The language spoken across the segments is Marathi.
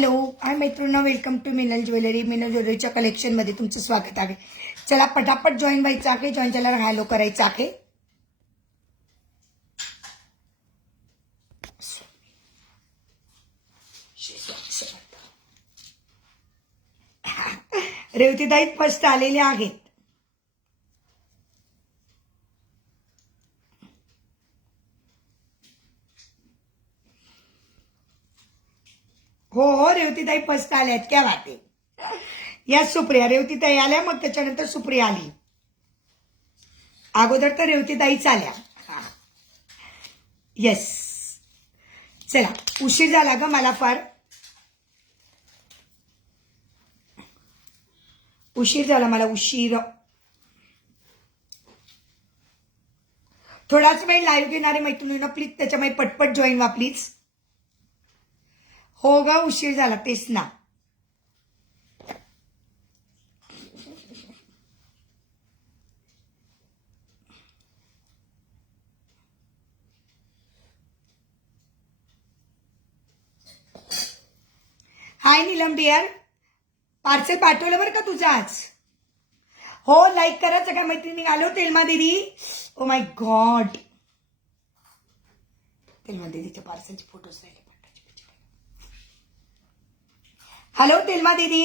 हॅलो हाय मैत्रिणींनो, welcome to Minal jewellery. Minal ज्वेलरीच्या कलेक्शनमध्ये तुमचं स्वागत आहे. चला पटापट जॉईन व्हायचं आहे. जॉईन झाल्यावर हॅलो करायचं आहे. रेवतीताई फर्स्ट आलेले आहेत. हो हो, रेवतीताई फर्स्ट आल्या आहेत. क्या बात आहे. या सुप्रिया, रेवतीताई आल्या, मग त्याच्यानंतर सुप्रिया आली. अगोदर तर रेवतीताईच आल्या. येस, चला उशीर झाला ग मला, फार उशीर झाला मला, उशीर. थोडाच वेळ लाईव्ह घेणारे मैत्रिणींना प्लीज त्याच्यामध्ये पटपट जॉईन व्हा प्लीज. हो ग, उशीर झाला तेच ना. हाय नीलम डिअर, पार्सल पाठवलं बरं का तुझं आज. हो, लाईक करा सगळ्या मैत्रिणी. आलो तेलमा दीदी. ओ माय गॉड, तेलमा दीदीच्या पार्सलचे फोटोज राहिले. हॅलो तेलमा दीदी.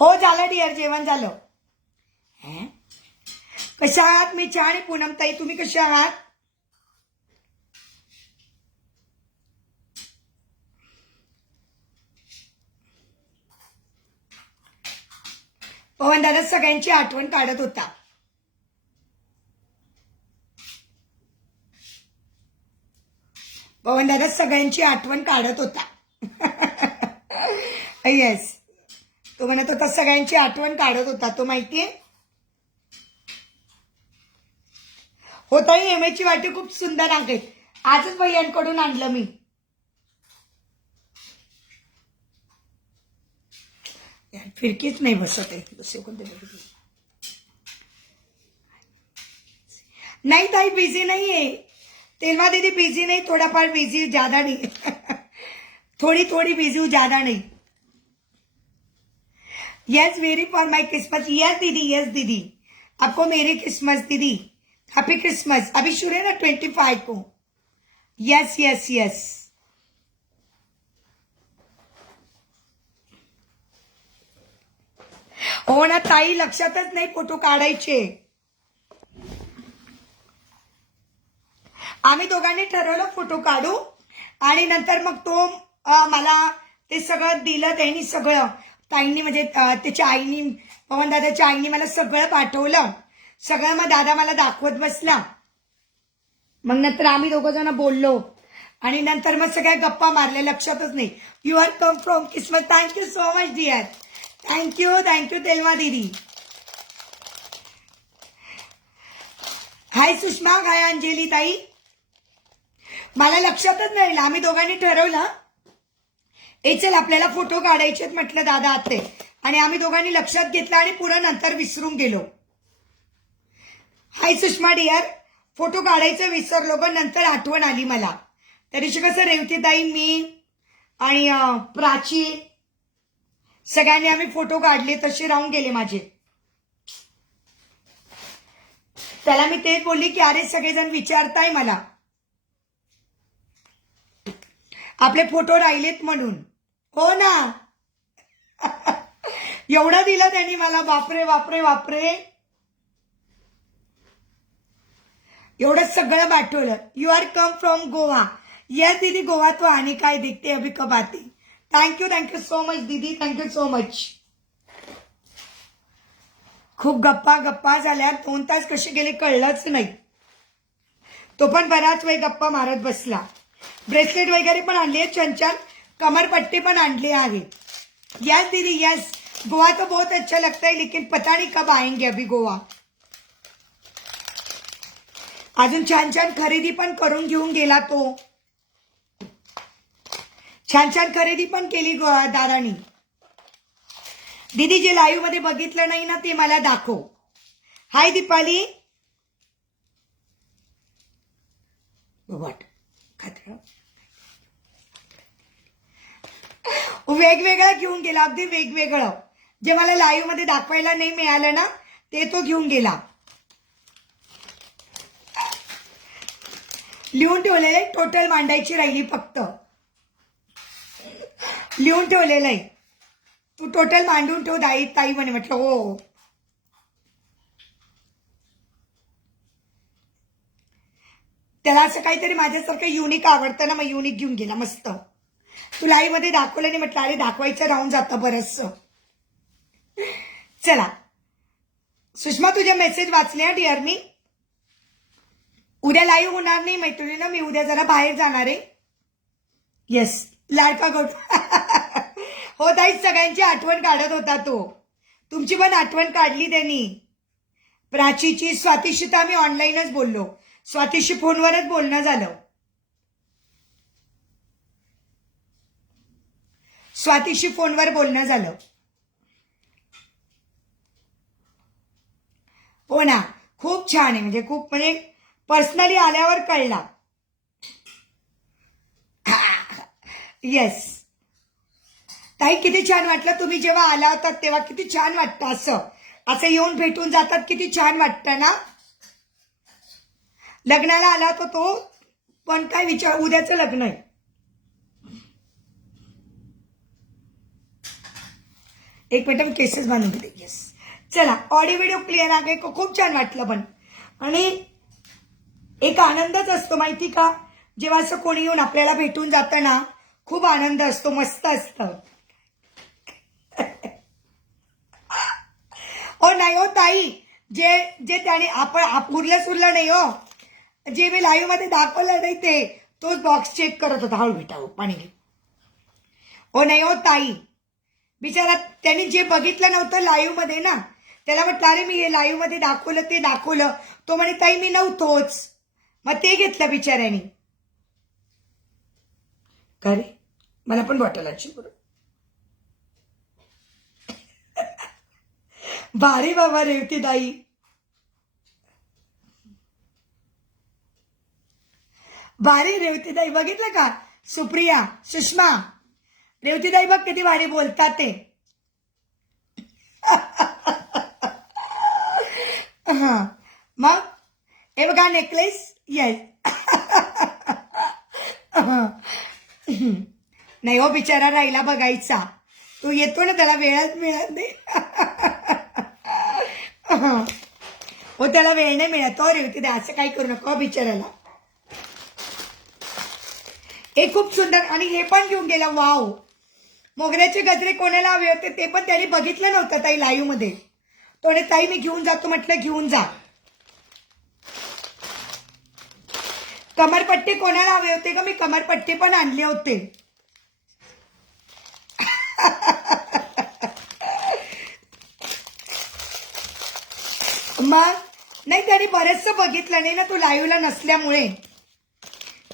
हो झालं डिअर, जेवण झालं. कशा आहात? मी छान आहे पूनमताई, तुम्ही कशा आहात? पवन दादा सगळ्यांची आठवण काढत होता. पवन दादा सगळ्यांची आठवण काढत होता. येस, तो म्हणत होता सगळ्यांची आठवण काढत होता तो, माहितीये. होताही एमएची वाटी खूप सुंदर आहेत. आजच भैयांकडून आणलं मी. फिरकीच नाही बसत आहे. दुसरे कोणते नाही ताई, बिझी नाहीये. तेलमा दीदी बिझी नहीं, थोड़ा पार बिजी, ज्यादा नहीं. थोड़ी थोड़ी बिजी हूँ, ज्यादा नहीं. Yes, very for my Christmas. Yes दीदी, यस दीदी, आपको मेरी क्रिसमस दीदी. Happy Christmas. अभी शुरू है ना 25 को. Yes yes yes. हो ना ताई, लक्षातच नाही फोटो काढायचे. आम्ही दोघांनी ठरवलं फोटो काढू, आणि नंतर मग तो मला ते सगळं दिलं त्यांनी. सगळं ताईंनी म्हणजे त्याच्या आईनी, पवन दादाच्या आईनी मला सगळं पाठवलं. सगळं मग दादा मला दाखवत बसला. मग नंतर आम्ही दोघं जण बोललो, आणि नंतर मग सगळ्या गप्पा मारल्या. लक्षातच नाही. You are come from Christmas. Thank you so much dear. Thank you thank you तेलमा दीदी. हाय सुषमा, हाय अंजली ताई. मला लक्षातच नाही, आम्ही दोघांनी ठरवलं चल आपल्याला फोटो काढायचे म्हटलं दादा आते, आणि आम्ही दोघांनी लक्षात घेतलं आणि पुढे नंतर विसरून गेलो. हाय सुषमा डिअर, फोटो काढायचं विसरलो, पण नंतर आठवण आली मला. त्या दिवशी कसं रेवतीताई, मी आणि प्राची सगळ्यांनी आम्ही फोटो काढले, तसे राहून गेले माझे. त्याला मी तेच बोलली की अरे सगळेजण विचारताय मला आपले फोटो राहिलेत म्हणून. हो ना. एवढं दिलं त्यांनी मला, बापरे बापरे बापरे. एवढं सगळं पाठवलं. You are come from Goa. Yes दीदी, गोवा तो आने का है, देखते अभी कब आते. थँक्यू सो मच दीदी, थँक्यू सो मच. खूप गप्पा गप्पा झाल्या, 2 तास कसे गेले कळलंच नाही. तो पण बराच वेळ गप्पा मारत बसला. ब्रेसलेट वगैरे पण आणली आहे, छान छान कमरपट्टी पण आणली आहे. यस दीदी यस, गोवा तो बहुत अच्छा लगता है, लेकिन पता नहीं कब आएंगे अभी गोवा. अजून छान छान खरेदी पण करून घेऊन गेला तो. छान छान खरेदी पण केली दादानी. दीदी जे लाईव्ह मध्ये बघितलं नाही ना ते मला दाखव. हाय दीपाली. वाट खतरा. वेगवेगळं घेऊन गेला, अगदी वेगवेगळं. जे मला लाईव्ह मध्ये दाखवायला नाही मिळालं ना ते तो घेऊन गेला. लिहून ठेवलेलं आहे, टोटल मांडायची राहिली फक्त. लिहून ठेवलेलं आहे, तू टोटल मांडून ठेव ताई ताई म्हणे. म्हटलं हो. त्याला असं काहीतरी माझ्यासारखं युनिक आवडतं ना, मग युनिक घेऊन गेला मस्त. तू लाईव्ह मध्ये दाखवलं नाही, म्हटलं अरे दाखवायचं राहून जातं बरंचसं. चला सुषमा, तुझे मेसेज वाचले डिअर. मी उद्या लाईव्ह होणार नाही मैत्रिणीनं, मी उद्या जरा बाहेर जाणार आहे. येस, लाडका गोट. हो ताई, सगळ्यांची आठवण काढत होता तो. तुमची पण आठवण काढली त्यांनी. प्राचीची, स्वातीशी तर आम्ही ऑनलाईनच बोललो. स्वातीशी फोनवरच बोलणं झालं. स्वातीशी फोनवर बोलणं झालं. हो ना, खूप छान आहे. म्हणजे खूप, म्हणजे पर्सनली आल्यावर कळला. येस ताई, किती छान वाटलं तुम्ही जेव्हा आला होता तेव्हा. किती छान वाटतं असं असं येऊन भेटून जातात. किती छान वाटतं ना. लग्नाला आला होता तो, पण काय विचार, उद्याचं लग्न आहे. एक मिनिट, केसेस बांधून घेते. येस, चला, ऑडिओ व्हिडिओ क्लिअर आहे. खूप छान वाटलं पण. आणि एक आनंदच असतो माहिती का, जेव्हा असं कोणी येऊन आपल्याला भेटून जातं ना, खूप आनंद असतो. मस्त असतं. हो नाही हो ताई, जे जे त्याने आपण उरलं नाही हो. जे मी लाईव्ह मध्ये दाखवलं नाही ते, तोच बॉक्स चेक करत होता. हळू बेटा, पाणी घे. हो नाही हो ताई, बिचारा त्यांनी जे बघितलं नव्हतं लाईव्ह मध्ये ना, त्याला म्हटलं अरे मी हे लाईव्ह मध्ये दाखवलं ते दाखवलं. तो म्हणे ताई मी नव्हतोच. मग ते घेतलं बिचाऱ्यानी. का रे, मला पण बॉटलाची बरोबर. भारी बाबा रेवती ताई. भारी रेवती ताई, बघितलं का. सुप्रिया, सुषमा, रेवती ताई बघ किती भारी बोलतात ते. मग हे बघा नेकलेस. येस. नाही हो, बिचारा राहिला बघायचा. तो येतो ना, त्याला वेळच मिळत नाही. हो, त्याला वेळ नाही मिळत हो रेवती ताई, असं काही करू नका बिचाराला. हे खूप सुंदर. आणि हे पण घेऊन गेला. वाव, मोगऱ्याचे गजरे कोणाला हवे होते ते पण त्यांनी बघितलं नव्हतं ताई लाईव्ह मध्ये. तो ताई मी घेऊन जातो. म्हटलं घेऊन जा. कमरपट्टे कोणाला हवे होते का, मी कमरपट्टे पण आणले होते. मग नाही, त्यांनी बरेचसं बघितलं नाही ना, तू लाईव्हला नसल्यामुळे.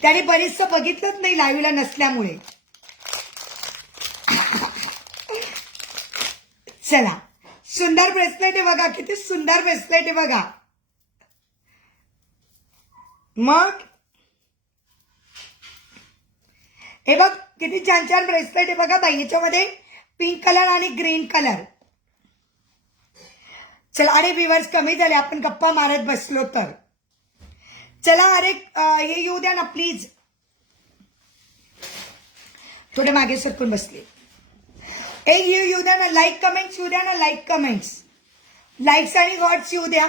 त्यांनी बरेचसं बघितलंच नाही लाईव्हला नसल्यामुळे. चला, सुंदर ब्रेसलेट आहे बघा, किती सुंदर ब्रेसलेट आहे बघा. मग हे बघ किती छान छान ब्रेसलेट आहे बघा बाई. याच्यामध्ये पिंक कलर आणि ग्रीन कलर. चला, अरे व्ह्यूअर्स कमी झाले, आपण गप्पा मारत बसलो तर. चला, अरे हे येऊ द्या ना प्लीज. थोडे मागे सरकून बसले. एक येऊ द्या ना, लाईक कमेंट्स येऊ द्या ना, लाईक कमेंट्स, लाईक्स आणि हॉट्स येऊ द्या.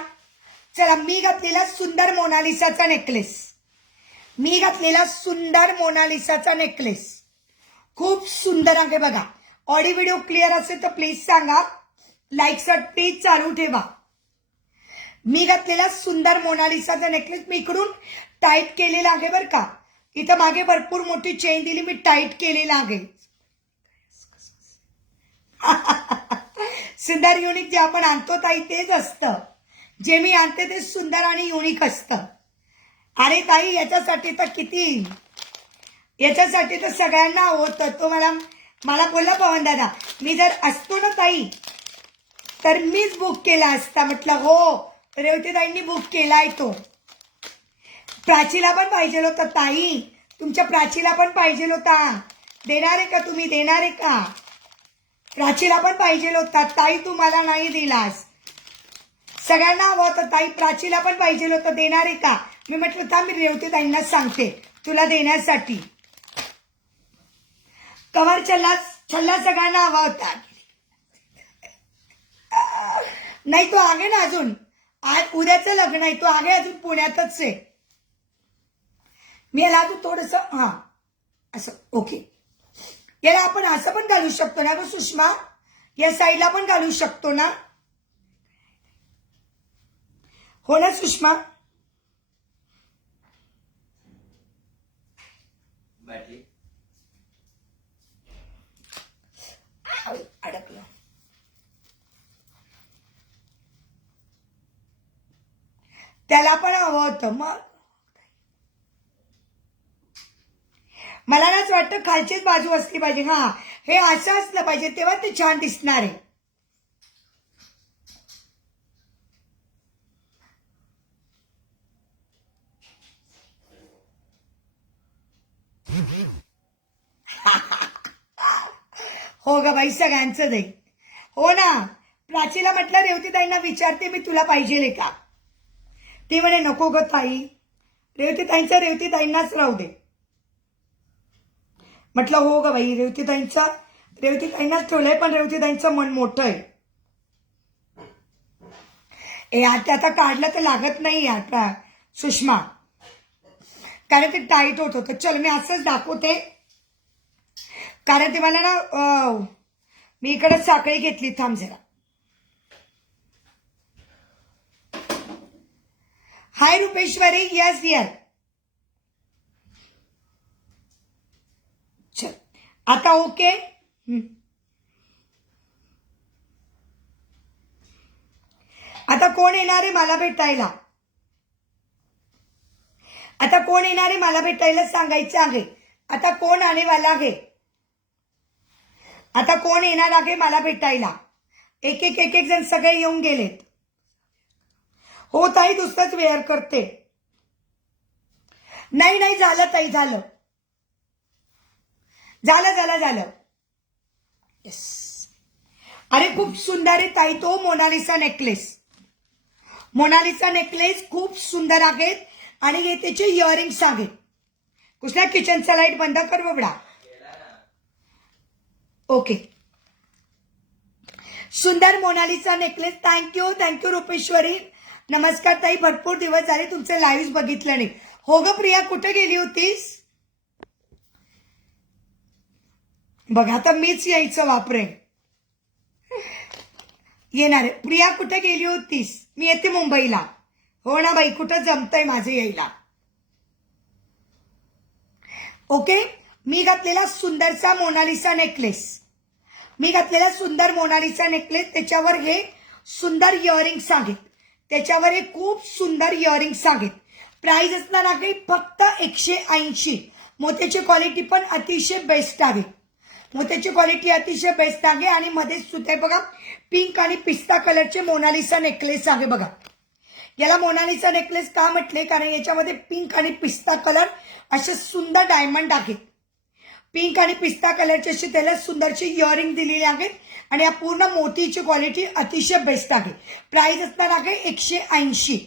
चला, मी घातलेला सुंदर मोनालिसाचा नेकलेस. मी घातलेला सुंदर मोनालिसाचा नेकलेस खूप सुंदर आहे बघा. ऑडिओ व्हिडिओ क्लिअर असेल तर प्लीज सांगा. लाईकचा प्लीज चालू ठेवा. मी घातलेला सुंदर मोनालिसाचा नेकलेस मी इकडून टाईट केलेला आहे बरं का. इथं मागे भरपूर मोठी चेन दिली, मी टाईट केलेला आहे. सुंदर युनिक जे आपण आणतो ताई तेच असतं. जे मी आणते ते सुंदर आणि युनिक असतं. अरे ताई, याच्यासाठी तर किती, याच्यासाठी तर सगळ्यांना होतं. तो मला बोलला पवन दादा, मी जर असतो ना ताई तर मीच बुक केला असता. म्हटलं हो, रेवती ताईंनी बुक केलाय तो. प्राचीला पण पाहिजे होता ताई, तुमच्या प्राचीला पण पाहिजे होता. देणार आहे का तुम्ही? देणार आहे का? प्राचीला पण पाहिजे होता, ताई तू मला नाही दिलास. सगळ्यांना हवं होतं ताई, प्राचीला पण पाहिजे होतं, देणार आहे का? मी म्हटलं था मी रेवती ताईंना सांगते तुला देण्यासाठी. कमर छल्ला सगळ्यांना हवा होता. नाही तो आगे ना अजून, आज उद्याचं लग्न आहे, तो आगे अजून पुण्यातच आहे. मी याला अजून थोडस हा असं ओके. याला आपण असं पण घालू शकतो ना ग सुषमा, या साईडला पण घालू शकतो ना, हो ना सुषमा? अडकलं. त्याला पण हवं होतं. मग मला नाच वाटतं खालचीच बाजू असली पाहिजे. हा हे असं असलं पाहिजे तेव्हा ते छान दिसणार आहे. हो ग बाई सगळ्यांचं दे. हो ना, प्राचीला म्हटलं रेवतीताईंना विचारते मी तुला पाहिजे का? ती म्हणे नको ग ताई, रेवतीताईंचा रेवतीताईंनाच राहू दे. म्हटलं हो ग बाई, रेवतीताईंनाच ठेवलंय, पण रेवतीताईंचं मन मोठं आहे. आता काढलं तर लागत नाही आता सुषमा, कारण ते टाईट होत होतं. चल मी असंच दाखवते, कारण ते मला ना मी इकडे साखळी घेतली. थांब जरा. हाय रुपेश्वरी, यस डिअर. चल आता ओके. आता कोण येणार आहे मला भेटायला? आता कोण येणार आहे मला भेटायला सांगायचं आहे. आता कोण आने वाला आहे? आता कोण येणार आहे मला भेटायला? एक एक जण सगळे येऊन गेलेत. हो ताई, दुसरंच वेअर करते. नाही नाही झालं ताई, झालं झालं झालं झालं. येस. अरे खूप सुंदर आहे ताई तो मोनालिसा नेकलेस. मोनालिसा नेकलेस खूप सुंदर आहेत आणि हे त्याचे इयरिंग्स आहेत. कुठला किचनचा लाईट बंद कर बबडा. ओके. सुंदर मोनालिसा नेकलेस. थँक्यू रुपेश्वरी. नमस्कार ताई, भरपूर दिवस झाले तुमचे लाईव्ह बघितलं नाही. हो ग प्रिया, कुठे गेली होतीस? बघा आता मीच यायचं वापरे. येणार आहे. प्रिया कुठे गेली होतीस? मी येते मुंबईला. हो ना बाई, कुठं जमतंय माझं यायला. ओके. मी घातलेला सुंदरचा मोनालिसा नेकलेस, मी घातलेला सुंदर मोनालिसा नेकलेस, त्याच्यावर हे सुंदर इयरिंग्स आहेत. त्याच्यावर हे खूप सुंदर इयरिंग्स आहेत. प्राइस असणार आहे फक्त 180. मोत्याची क्वालिटी पण अतिशय बेस्ट आहे. मोत्याची क्वालिटी अतिशय बेस्ट आहे. आणि मध्ये सुद्धा बघा पिंक आणि पिस्ता कलरचे मोनालिसा नेकलेस आहे. बघा याला मोनालिसा नेकलेस का म्हटले, कारण याच्यामध्ये पिंक आणि पिस्ता कलर असे सुंदर डायमंड आहेत. पिंक आणि पिस्ता कलरचे असे त्याला सुंदरचे इयरिंग दिलेले आहेत. आणि या पूर्ण मोतीची क्वालिटी अतिशय बेस्ट आहे. प्राइस असणार आहे 180.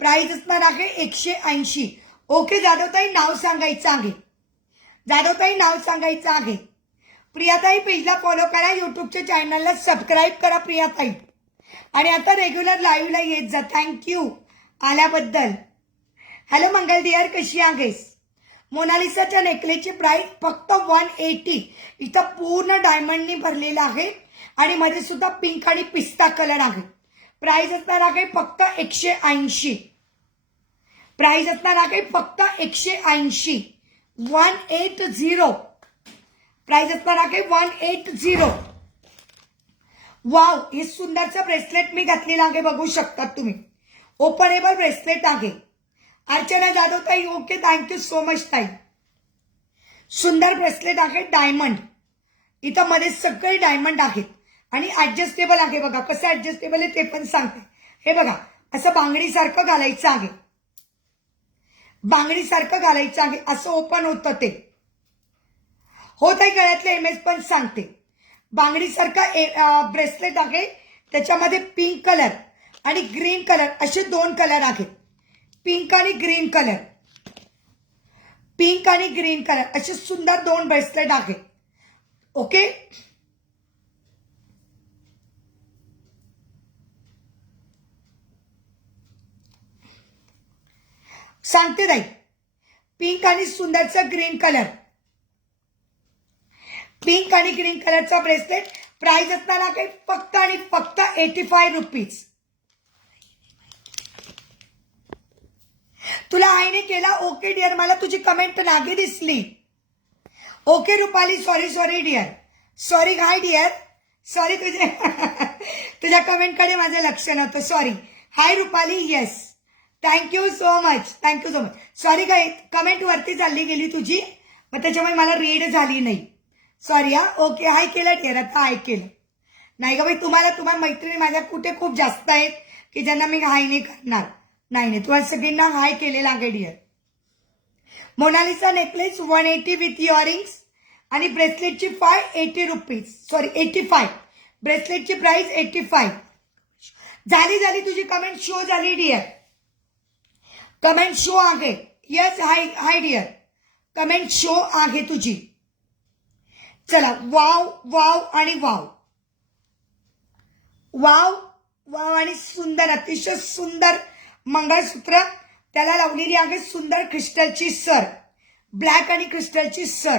प्राइस असणार आहे 180. ओके. जाधवताई नाव सांगायचं आहे. जाधवताई नाव सांगायचं आहे. प्रियाताई पेजला फॉलो करा, युट्यूबच्या चॅनलला सबस्क्राईब करा प्रियाताई. आणि आता रेग्युलर लाईव्हला येत जा. थँक्यू आल्याबद्दल. हॅलो मंगल डिअर, कशी आहेस? मोनालिसाच्या नेकलेसची प्राइस फक्त 180. इथं पूर्ण डायमंडनी भरलेला आहे आणि मध्ये सुद्धा पिंक आणि पिस्ता कलर आहे. प्राइस असणार आहे फक्त 180. प्राइस असणार आहे फक्त 180. 180. प्राइस असणार आहे 180. वाव, हे सुंदरचं ब्रेसलेट मी घातलेलं आहे, बघू शकतात तुम्ही. ओपनेबल ब्रेसलेट आहे. अर्चना जाधव ताई, ओके थँक्यू सो मच ताई. सुंदर ब्रेसलेट आहे डायमंड. इथं मध्ये सगळे डायमंड आहेत आणि ऍडजस्टेबल आहे. बघा कसं ऍडजस्टेबल आहे ते पण सांगते. हे बघा असं बांगडीसारखं घालायचं आहे. बांगडीसारखं घालायचं आहे, असं ओपन होतं ते. हो ताई, गळ्यातले एमएस पण सांगते. बांगडीसारखा ब्रेसलेट आहे, त्याच्यामध्ये पिंक कलर आणि ग्रीन कलर असे 2 कलर आहेत. पिंक आणि ग्रीन कलर, पिंक आणि ग्रीन कलर असे सुंदर 2 ब्रेसलेट आहेत. ओके, सांगते ताई. पिंक आणि सुंदरचा ग्रीन कलर, पिंक आणि ग्रीन कलरचा ब्रेसलेट प्राइस असणार आहे फक्त आणि फक्त 85 रुपीज. तुला आईने केला. ओके डिअर, मला तुझी कमेंट नागे दिसली. Okay Rupali, sorry dear, sorry. Hi dear, sorry तुझ्या कमेंटकडे माझं लक्ष नव्हतं, sorry. Hi Rupali, yes, thank you so much, thank you so much. Sorry काय, कमेंट वरती चालली गेली तुझी, मग त्याच्यामुळे मला रीड झाली नाही. सॉरी हा. ओके, हाय केलं डिअर, आता हाय केलं. नाही का बाई, तुम्हाला मैत्रिणी माझ्या कुठे खूप जास्त आहेत की ज्यांना मी हाय नाही करणार. नाही, तुम्हाला सगळ्यांना हाय केलेला आहे dear. Monalisa necklace 180 with earrings आणि ब्रेसलेटची 580 रुपीज, सॉरी 85. ब्रेसलेटची प्राइस 85. झाली तुझी कमेंट शो झाली डिअर, कमेंट शो आहे. Yes, hi dear, comment show आहे तुझी. चला, वाव वाव आणि वाव, वाव वाव आणि सुंदर, अतिशय सुंदर मंगळसूत्र. त्याला लावलेली आहे सुंदर क्रिस्टलची सर, ब्लॅक आणि क्रिस्टलची सर.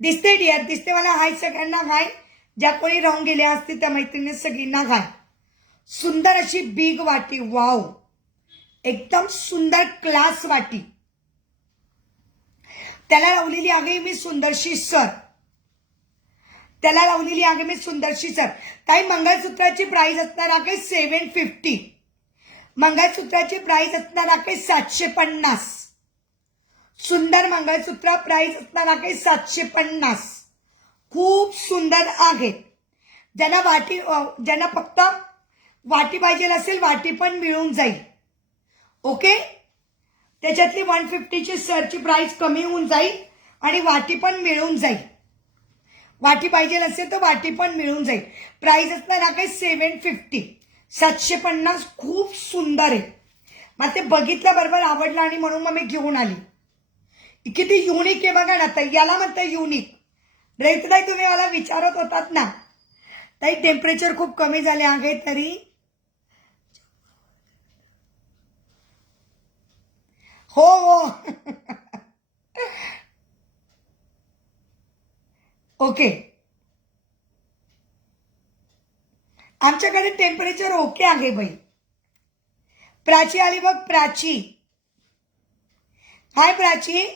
दिसते डिअर, दिसते मला. हाय सगळ्यांना, हाय. ज्या कोणी राहून गेल्या असतील त्या मैत्रिणी सगळ्यांना हाय. सुंदर अशी बिग वाटी, वाव, एकदम सुंदर क्लास वाटी. त्याला लावलेली आहे मी सुंदरशी सर, त्याला लावलेली आहे मी सुंदरशी सर. ताई, मंगळसूत्राची प्राइस असणार आहे 750. मंगळसूत्राची प्राइस असणार आहे 750. सुंदर मंगळसूत्र, प्राइस असणार आहे 750. खूप सुंदर आहेत. ज्यांना फक्त वाटी पाहिजे असेल, वाटी पण मिळून जाईल. ओके, त्याच्यातली 150ची सरची प्राइस कमी होऊन जाईल आणि वाटी पण मिळून जाईल. वाटी पाहिजे असेल तर वाटी पण मिळून जाईल. प्राइस असणार आहे 750, 750. खूप सुंदर आहे. मला ते बघितलं बरोबर आवडलं आणि म्हणून मग मी घेऊन आली. किती युनिक आहे बघा ना ताई, याला म्हणतं युनिक. ताई, तुम्ही मला विचारत होतात ना ताई, टेम्परेचर खूप कमी झाले आहे तरी. हो ओके, आमच्याकडे टेम्परेचर ओके आहे बाई. प्राची आली बघ, प्राची. हाय प्राची.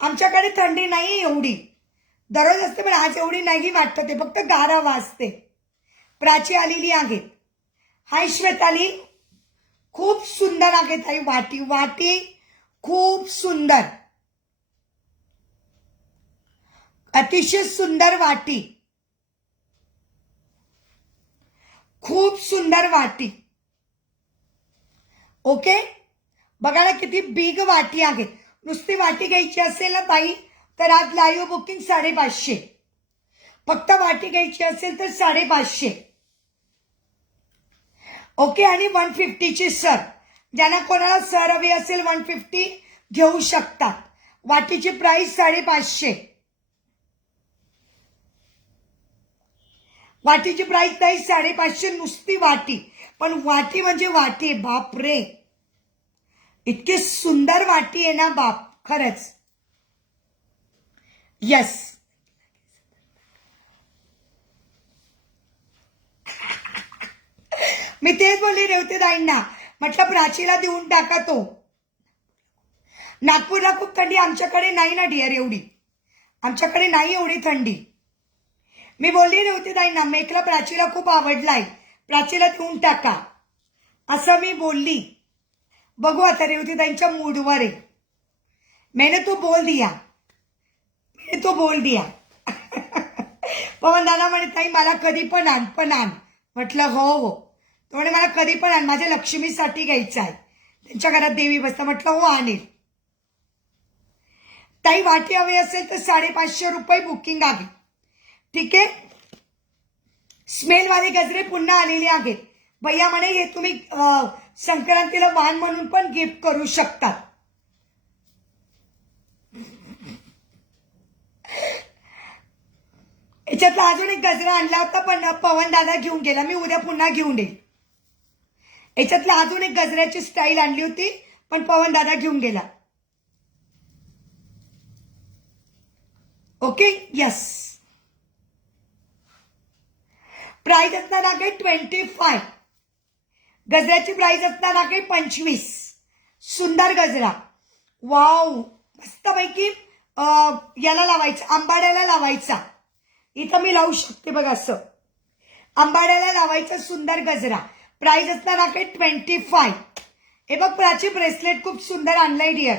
आमच्याकडे थंडी नाही एवढी, दररोज असते पण आज एवढी नाही वाटत, ते फक्त गारा वाजते. प्राची आलेली आहे. हाय श्वेताली, खूप सुंदर आहे ताई वाटी, वाटी खूप सुंदर, अतिशय सुंदर वाटी, खूप सुंदर वाटी. ओके, बघा ना किती बिग वाटी आहे. नुसती वाटी घ्यायची असेल ना ताई तर आज लाईव्ह बुकिंग 550. फक्त वाटी घ्यायची असेल तर 550. ओके, आणि 150ची सर. ज्यांना कोणाला सर हवी असेल 150 घेऊ शकतात. वाटीची प्राइस 550. वाटीची प्राइस नाही 550, नुसती वाटी. पण वाटी म्हणजे वाटी, बाप रे, इतकी सुंदर वाटी आहे ना बाप, खरंच. यस, मी तेच बोलली रेवतीताईंना, म्हटलं प्राचीला देऊन टाका तो. नागपूरला खूप थंडी, आमच्याकडे नाही ना डिअर एवढी, आमच्याकडे नाही एवढी थंडी. मी बोलली रेवतीताईंना, मेखला प्राचीला खूप आवडलाय, प्राचीला देऊन टाका, असं मी बोलली. बघू आता रेवतीताईंच्या मूडवर आहे. मैंने तो बोल दिया, मैंने तो बोल दिया. पवन दादा म्हणे ताई मला कधी पण आण, पण आण. म्हटलं हो. तो म्हणे मला कधी पण आण, माझ्या लक्ष्मीसाठी घ्यायचं आहे, त्यांच्या घरात देवी बसता. म्हटलं हो आणेल. ताई वाटी हवी असेल तर 550 रुपये बुकिंग आहे. ठीक आहे. स्मेलवाले गजरे पुन्हा आलेले आहेत. भैया म्हणे हे तुम्ही संक्रांतीला वाण म्हणून पण गिफ्ट करू शकता. याच्यातला अजून एक गजरा आणला होता पण पवन दादा घेऊन गेला. मी उद्या पुन्हा घेऊन येईल. याच्यातला अजून एक गजऱ्याची स्टाईल आणली होती पण पवन दादा घेऊन गेला. ओके. यस. प्राइस असणार आहे 25. गजऱ्याची प्राइस असणार आहे 25. सुंदर गजरा. वाव. मस्तपैकी याला लावायचा, आंबाड्याला लावायचा. इथं मी लावू शकते बघा असं. आंबाड्याला लावायचा सुंदर गजरा. प्राइस असणार आहे 25. हे बघ प्राची ब्रेसलेट खूप सुंदर आणलंय डिअर.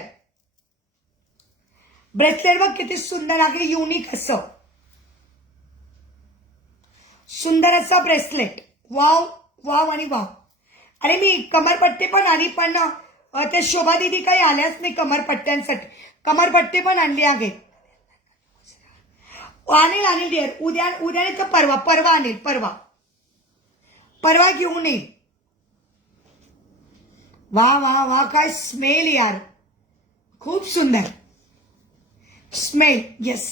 ब्रेसलेट बघ किती सुंदर आहे. युनिक असं सुंदर असा ब्रेसलेट. वाव वाव आणि वाव. अरे मी कमरपट्टी पण आली पण ते शोभा दिदी काही आल्याच नाही कमरपट्ट्यांसाठी. कमरपट्टी पण आणली आहे. आणेल डिअर. उद्या नाही तर परवा आणेल. परवा घेऊन येईल. वा वा वा काय स्मेल यार. खूप सुंदर स्मेल. येस.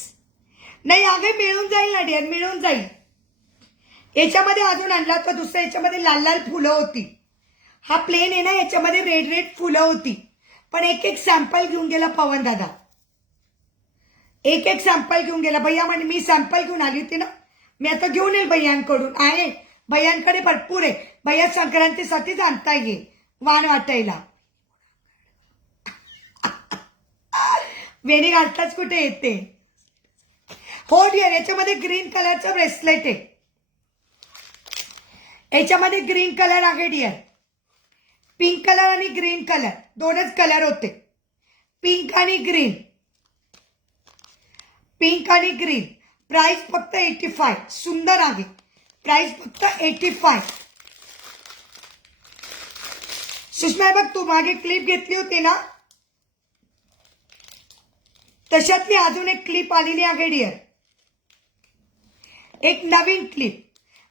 नाही आगे मिळून जाईल ना डिअर, मिळून जाईल. याच्यामध्ये अजून आणला तर दुसऱ्या याच्यामध्ये लाल लाल फुलं होती. हा प्लेन आहे ना, याच्यामध्ये रेड फुलं होती. पण एक सॅम्पल घेऊन गेला पवन दादा. एक सॅम्पल घेऊन गेला. भैया म्हणे मी सॅम्पल घेऊन आली होती ना, मी आता घेऊन येईल भैयांकडून. आहे भैयांकडे भरपूर आहे. भैया संक्रांतीसाठीच आणता ये वाण वाटायला. वेणी घालताच कुठे येते. हो डिअर. याच्यामध्ये ग्रीन कलरचं ब्रेसलेट आहे. याच्यामध्ये ग्रीन कलर आहे डिअर. पिंक कलर आणि ग्रीन कलर दोनच कलर होते. पिंक आणि ग्रीन. प्राइस फक्त 85. सुंदर आहे. प्राइस फक्त 85. सुषमा बघ तू मागे क्लिप घेतली होती ना, तशातली अजून एक क्लिप आलेली आहे डिअर. एक नवीन क्लिप.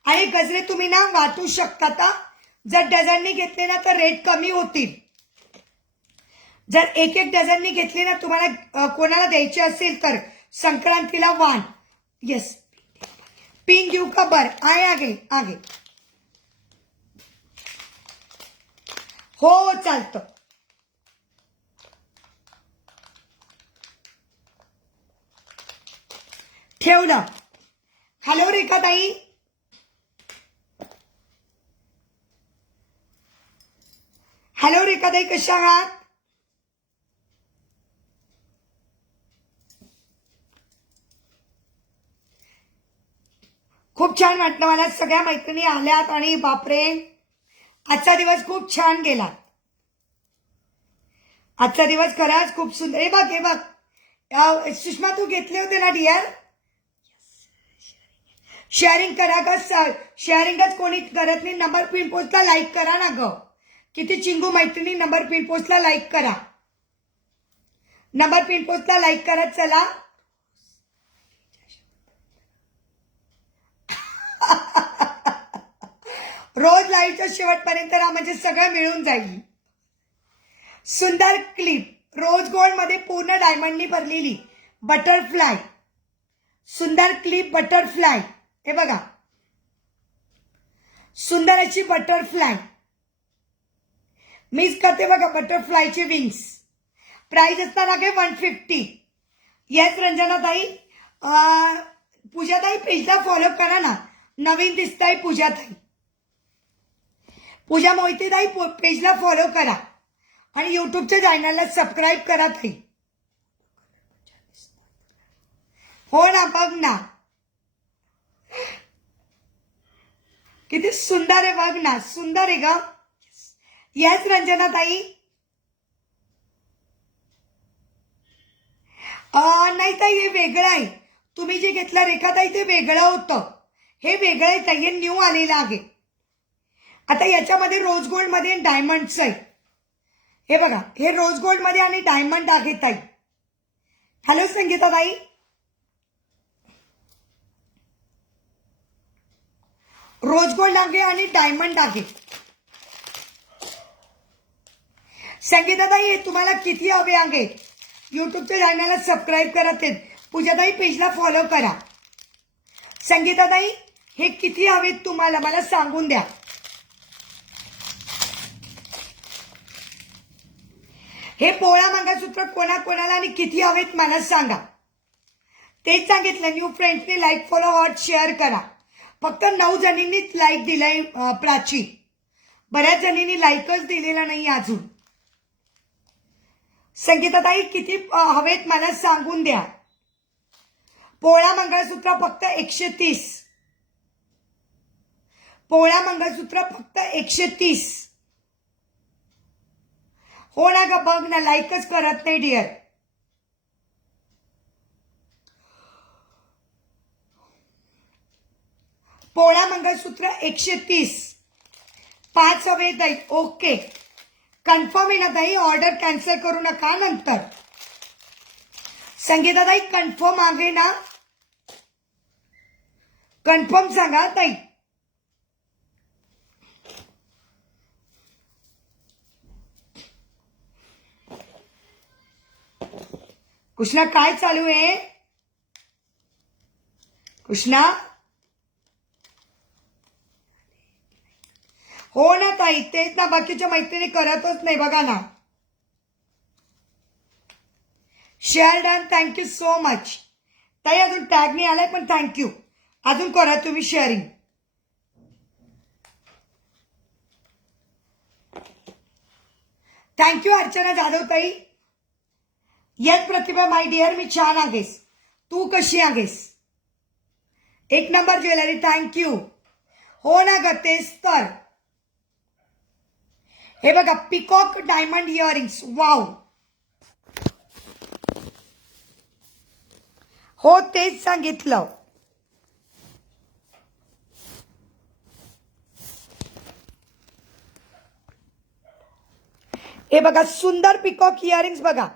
आणि गजरे तुम्ही ना वाटू शकता. जर डझननी घेतले ना तर रेट कमी होतील. जर एक डझननी घेतली ना, तुम्हाला कोणाला द्यायची असेल तर संक्रांतीला वाण. येस. पिंक घेऊ का? बर आगे. हो चालतं. ठेवलं. हॅलो रेखाताई. हॅलो रेखाताई कशा आहात? खूप छान वाटलं मला. सगळ्या मैत्रिणी आल्यात आणि बापरे आजचा दिवस खूप छान गेला. आजचा दिवस खरंच खूप सुंदर. हे बघ सुषमा तू घेतले होते ना डिअर. शेअरिंग करा ग. शेअरिंगच कोणी करत नाही. नंबर पिन पोस्टला लाईक करा ना ग. किती चिंगू मैत्रिणी नंबर पिन पोस्टला लाईक करा. नंबर पिन पोस्टला लाईक करा. चला रोज लाईव्हच्या शेवटपर्यंत राहा म्हणजे सगळं मिळून जाईल. सुंदर क्लिप रोज गोल्ड मध्ये पूर्ण डायमंडनी भरलेली बटरफ्लाय. सुंदर क्लिप बटरफ्लाय. हे बघा सुंदर अशी बटरफ्लाय. मिस करते बघा बटरफ्लायचे विंग्स. प्राइस असणार आहे 150. येस रंजनाताई. पूजाताई पेजला फॉलो करा ना. नवीन दिसताय पूजाताई. पूजा मोहितेताई पेजला फॉलो करा आणि युट्यूबच्या चॅनलला सबस्क्राईब करा ताई. हो ना बघ ना किती सुंदर आहे. बघ ना सुंदर आहे ग. येस रंजनाताई. नाही ताई हे वेगळं आहे. तुम्ही जे घेतलं रेखाताई ते वेगळं होतं. हे वेगळं आहे ताई. हे न्यू आलेलं आहे. आता याच्यामध्ये रोज गोल्ड मध्ये डायमंडचं आहे. हे बघा हे रोज गोल्ड मध्ये आणि डायमंड आहे ताई. हॅलो संगीताताई, रोज गोल्ड आहे आणि डायमंड आहे. संगीताताई तुम्हाला किती हवे आहे? युट्यूबच्या चॅनलला सबस्क्राईब करा, ते पूजाताई पेजला फॉलो करा. संगीताताई हे किती हवेत तुम्हाला मला सांगून द्या. हे पोळा मंगळसूत्र कोणाकोणाला आणि किती हवेत मला सांगा. तेच सांगितलं, न्यू फ्रेंड्सनी लाईक फॉलो हॉट शेअर करा. फक्त 9 जणींनीच लाईक दिलाय प्राची, बऱ्याच जणींनी लाईकच दिलेला नाही अजून. संगीताताई किती हवेत मला सांगून द्या. पोळा मंगळसूत्र फक्त 130. पोळा मंगळसूत्र फक्त 130. हो ना ग, बघ ना, लाईकच करत नाही डिअर. पोळा मंगळसूत्र 130. 5 हवे ताई. ओके, कन्फर्म आहे ना ताई? ऑर्डर कॅन्सल करू नका नंतर. संगीताताई कन्फर्म आहे ना? कन्फर्म सांगा ताई. कृष्णा काय चालू आहे? कृष्णा, हो ना ताई, तेच ना, बाकीच्या मैत्रिणी करतच नाही बघा ना. Share done, thank you so much ताई. अजून टॅग नाही आलाय पण थँक्यू. अजून करा तुम्ही शेअरिंग. थँक्यू अर्चना जाधव ताई. येस प्रतिभा माय डिअर, मी छान आहेस. तू कशी आहेस? एक नंबर ज्वेलरी, थँक्यू. हो ना ग, तेच तर. हे बघा, पिकॉक डायमंड इयरिंग्स, वाव. हो तेच सांगितलं. हे बघा, सुंदर पिकॉक इयरिंग्स बघा.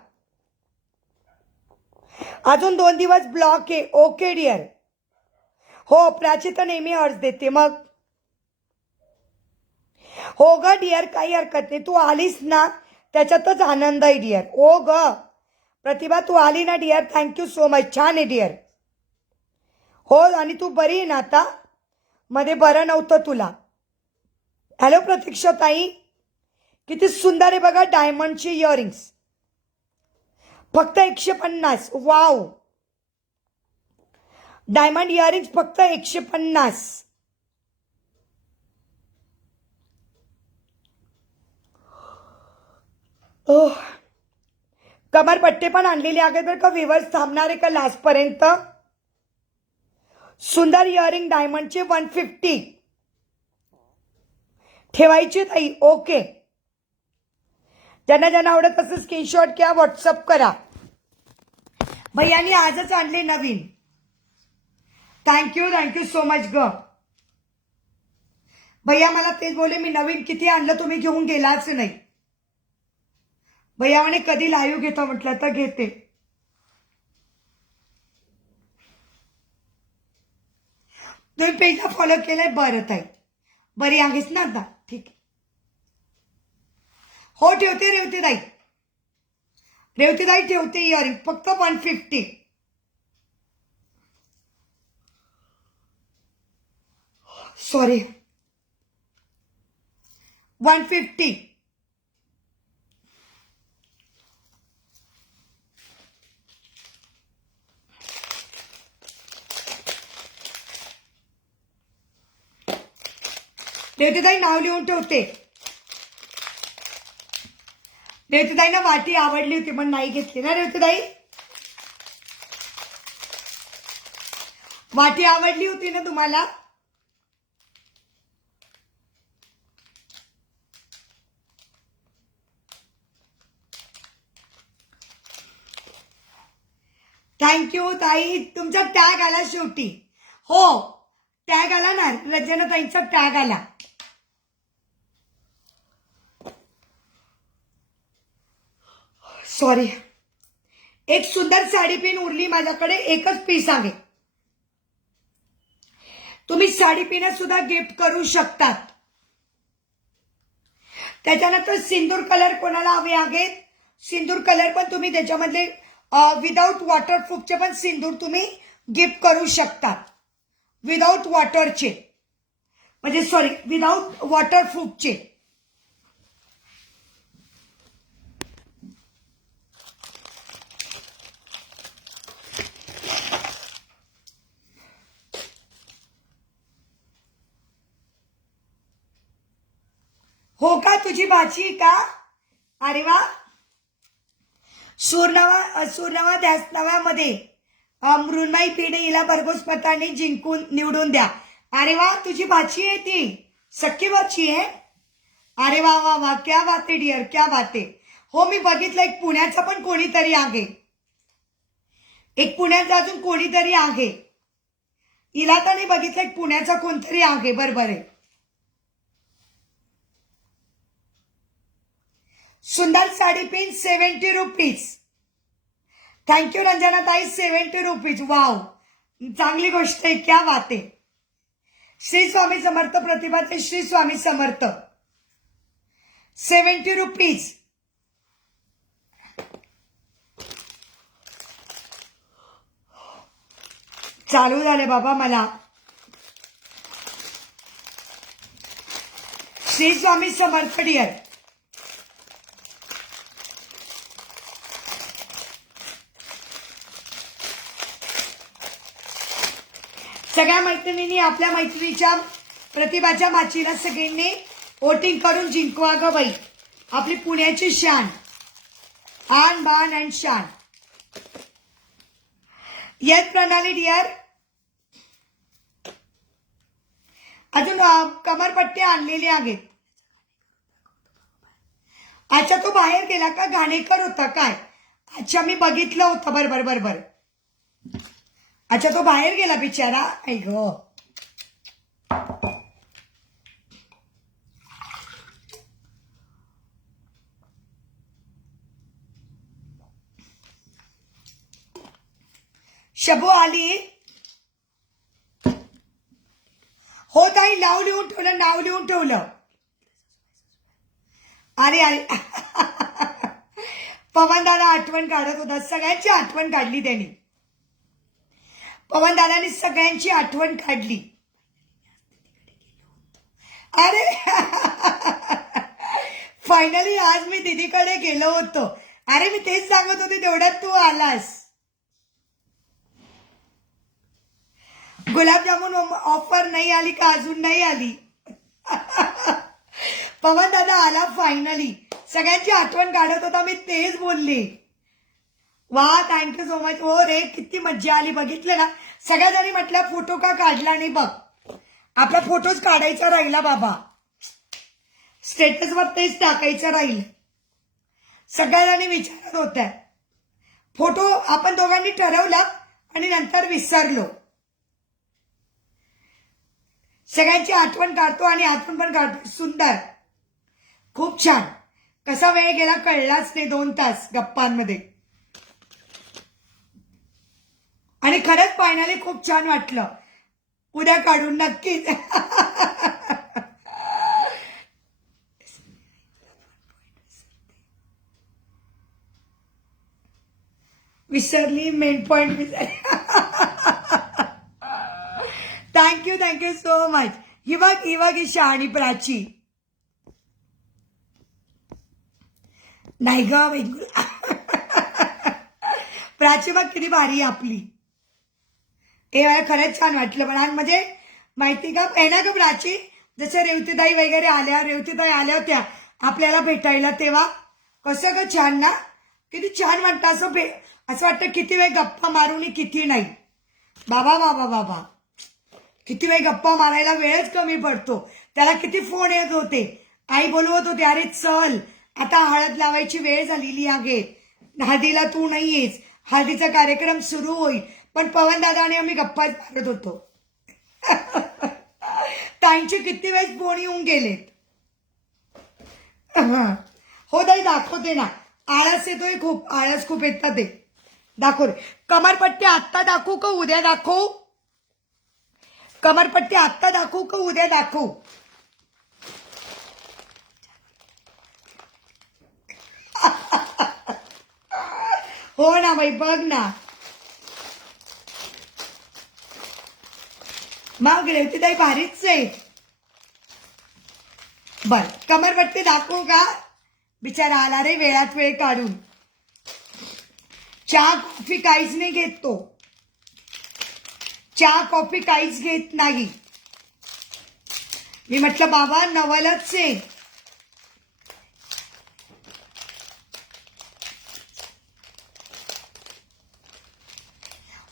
अजून 2 दिवस ब्लॉक आहे. Okay dear. हो, प्राची तर नेहमी अर्ज देते मग. हो ग डिअर, काही हरकत नाही. तू आलीस ना त्याच्यातच आनंद आहे डिअर. ओ ग प्रतिभा, तू आली ना डिअर, थँक्यू सो मच. छान आहे डिअर. हो, आणि तू बरी आहे ना आता? मध्ये बरं नव्हतं तुला. हॅलो प्रतीक्षा ताई, किती सुंदर आहे बघा डायमंडची इयरिंग्स. फक्त 150. वाव, डायमंड इयरिंग्स फक्त 150. कमरपट्टे पण आणलेले आहेत बरं का. विवर्स थांबणार आहे का लास्ट पर्यंत? सुंदर इयरिंग डायमंडचे 150 ठेवायचे ताई. ओके, ज्यांना ज्यांना आवडत असेल स्क्रीनशॉट घ्या, व्हॉट्सअप करा. भैयानी आजच आणले नवीन. थँक्यू सो मच ग भैया. मला तेच बोले, मी नवीन किती आणलं, तुम्ही घेऊन गेलाच नाही. भैया म्हणे कधी लाईव्ह घेतो, म्हटलं तर घेते. तुम्ही पेजला फॉलो केलंय, बरं ताई. बरी आहेस ना आता? ठीक आहे. हो ठेवते रेवती ताई. रेवती ताई ठेवते इयरिंग फक्त 150. सॉरी, 150. रेवतीताई नाव लिहून ठेवते. रेवतीताई ना वाटी आवडली होती पण नाही घेतली ना रेवतीताई? वाटी आवडली होती ना तुम्हाला? थँक्यू ताई. तुमचा टॅग आला शेवटी. हो, टॅग आला ना, रंजना ताईंचा टॅग आला. सॉरी, एक सुंदर साडी पिन उरली माझ्याकडे, एकच पीस आहे. तुम्ही साडी पिन सुद्धा गिफ्ट करू शकतात. त्याच्यानंतर सिंदूर कलर कोणाला हवे आहेत, सिंदूर कलर पण तुम्ही त्याच्यामधले विदाउट वॉटरप्रूफचे पण सिंदूर तुम्ही गिफ्ट करू शकता. विदाउट वॉटरचे म्हणजे सॉरी विदाउट वॉटरप्रूफचे. हो का, तुझी भाची का? अरे वा. सूरनवा ध्यासनव्यामध्ये मृण्मयी पिढे हिला भरघोस मताने जिंकून निवडून द्या. अरे वा, तुझी भाची आहे ती, सख्खी भाची आहे. अरे वा वा वा, क्या बात आहे डिअर, क्या बात आहे. हो मी बघितलं, एक पुण्याचा पण कोणीतरी आहे, एक पुण्याचा अजून कोणीतरी आहे. हिला तर नाही बघितलं, एक पुण्याचा कोणतरी आहे. बरोबर आहे. सुंदर sari pin 70 rupees. Thank you Ranjana ताई, 70 रुपीज. वाव, चांगली गोष्ट आहे, क्या बात आहे. श्री स्वामी समर्थ प्रतिभा ते श्री स्वामी समर्थ. 70 रुपीज. चालू झाले बाबा मला. श्री स्वामी समर्थ डिअर. सगळ्या मैत्रिणींनी आपल्या मैत्रिणीच्या प्रतिभाच्या माचीला सगळ्यांनी वोटिंग करून जिंकवा ग बाई, आपली पुण्याची शान. आन बान अँड शान. येस प्रणाली डिअर. अजून कमरपट्टी आणलेली आहेत. अच्छा, तो बाहेर गेला का? घाणेकर होता काय? अच्छा, मी बघितलं होतं. बरोबर बरोबर. अच्छा, तो बाहेर गेला बिचारा. ऐक गो. शबू आली. हो ताई, नाव लिहून ठेवलं, नाव लिहून ठेवलं. अरे अरे पवन दादा आठवण काढत होता, सगळ्यांची आठवण काढली त्यांनी. पवन दादांनी सगळ्यांची आठवण काढली. अरे फायनली आज मी दीदीकडे गेलो होतो. अरे मी तेच सांगत होते, तेवढ्यात तू आलास. गुलाबजामुन ऑफर नाही आली का? अजून नाही आली. पवन दादा आला फायनली. सगळ्यांची आठवण काढत होता, मी तेच बोलले. वा, थँक्यू सो मच. हो रे, किती मज्जा आली. बघितलं ना, सगळ्या जणी म्हटलं फोटो का काढला नाही. बघ, आपला फोटोच काढायचा राहिला बाबा, स्टेटसवर तेच टाकायचं राहील. सगळ्या जणी विचारत होत्या. फोटो आपण दोघांनी ठरवला आणि नंतर विसरलो. सगळ्यांची आठवण काढतो आणि आठवण पण काढतो. सुंदर, खूप छान. कसा वेळ गेला कळलाच नाही, 2 तास गप्पांमध्ये. आणि खरंच फायनली खूप छान वाटलं. उद्या काढून नक्कीच. विसरली, मेन पॉइंट विसरली. Thank you so much. ही बघ ही शहाणी प्राची. नाही ग प्राची, बघ किती भारी आपली. हे मला खरंच छान वाटलं. पण आज म्हणजे माहिती का, आहे ना ग प्राची, जसं रेवतीताई वगैरे आल्या, रेवतीताई आल्या होत्या आपल्याला भेटायला, तेव्हा कसं ग छान ना, किती छान वाटतं. असं वाटतं किती वेळ गप्पा मारून किती नाही. बाबा बाबा बाबा, किती वेळ गप्पा मारायला वेळच कमी पडतो. त्याला किती फोन येत होते. आई बोलवत होते, अरे चल आता हळद लावायची वेळ झालेली आहे, हळदीला तू नाहीयेस, हळदीचा कार्यक्रम सुरू होईल. पण पवन दादा आणि आम्ही गप्पाच मारत होतो. ताईंचे किती वेळेस फोन येऊन गेलेत. हो ताई, दाखवते ना. आळस येतोय खूप, आळस खूप येतात ते. दाखव रे. कमरपट्टी आत्ता दाखवू का उद्या दाखवू? कमरपट्टी आत्ता दाखवू का उद्या दाखवू? हो ना बाई, बघ ना. मग रेवतीताई भारीच आहे. बर, कमरपट्टी दाखवू का? बिचारा आला रे वेळात वेळ काढून. चहा कॉफी काहीच नाही घेत तो. चहा कॉफी काहीच घेत नाही. मी म्हटलं बाबा नवलच आहे.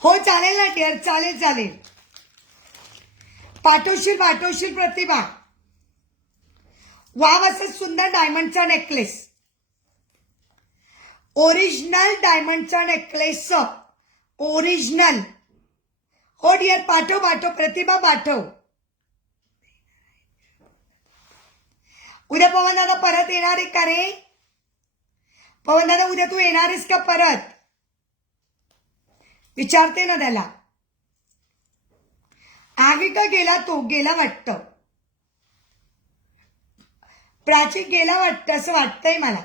हो चालेल ना डिअर, चालेल चालेल. पाठवशील प्रतिभा. वाव असं सुंदर डायमंडचा नेकलेस, ओरिजिनल डायमंडचा नेकलेस, ओरिजिनल. हो डिअर, पाठव प्रतिभा, पाठव. उद्या पवन दादा परत येणार आहे का रे? पवन दादा उद्या तू येणार आहेस का परत? विचारते ना त्याला. आहे का गेला? तो गेला वाटतं. प्राची गेला वाटतं असं वाटतंय मला.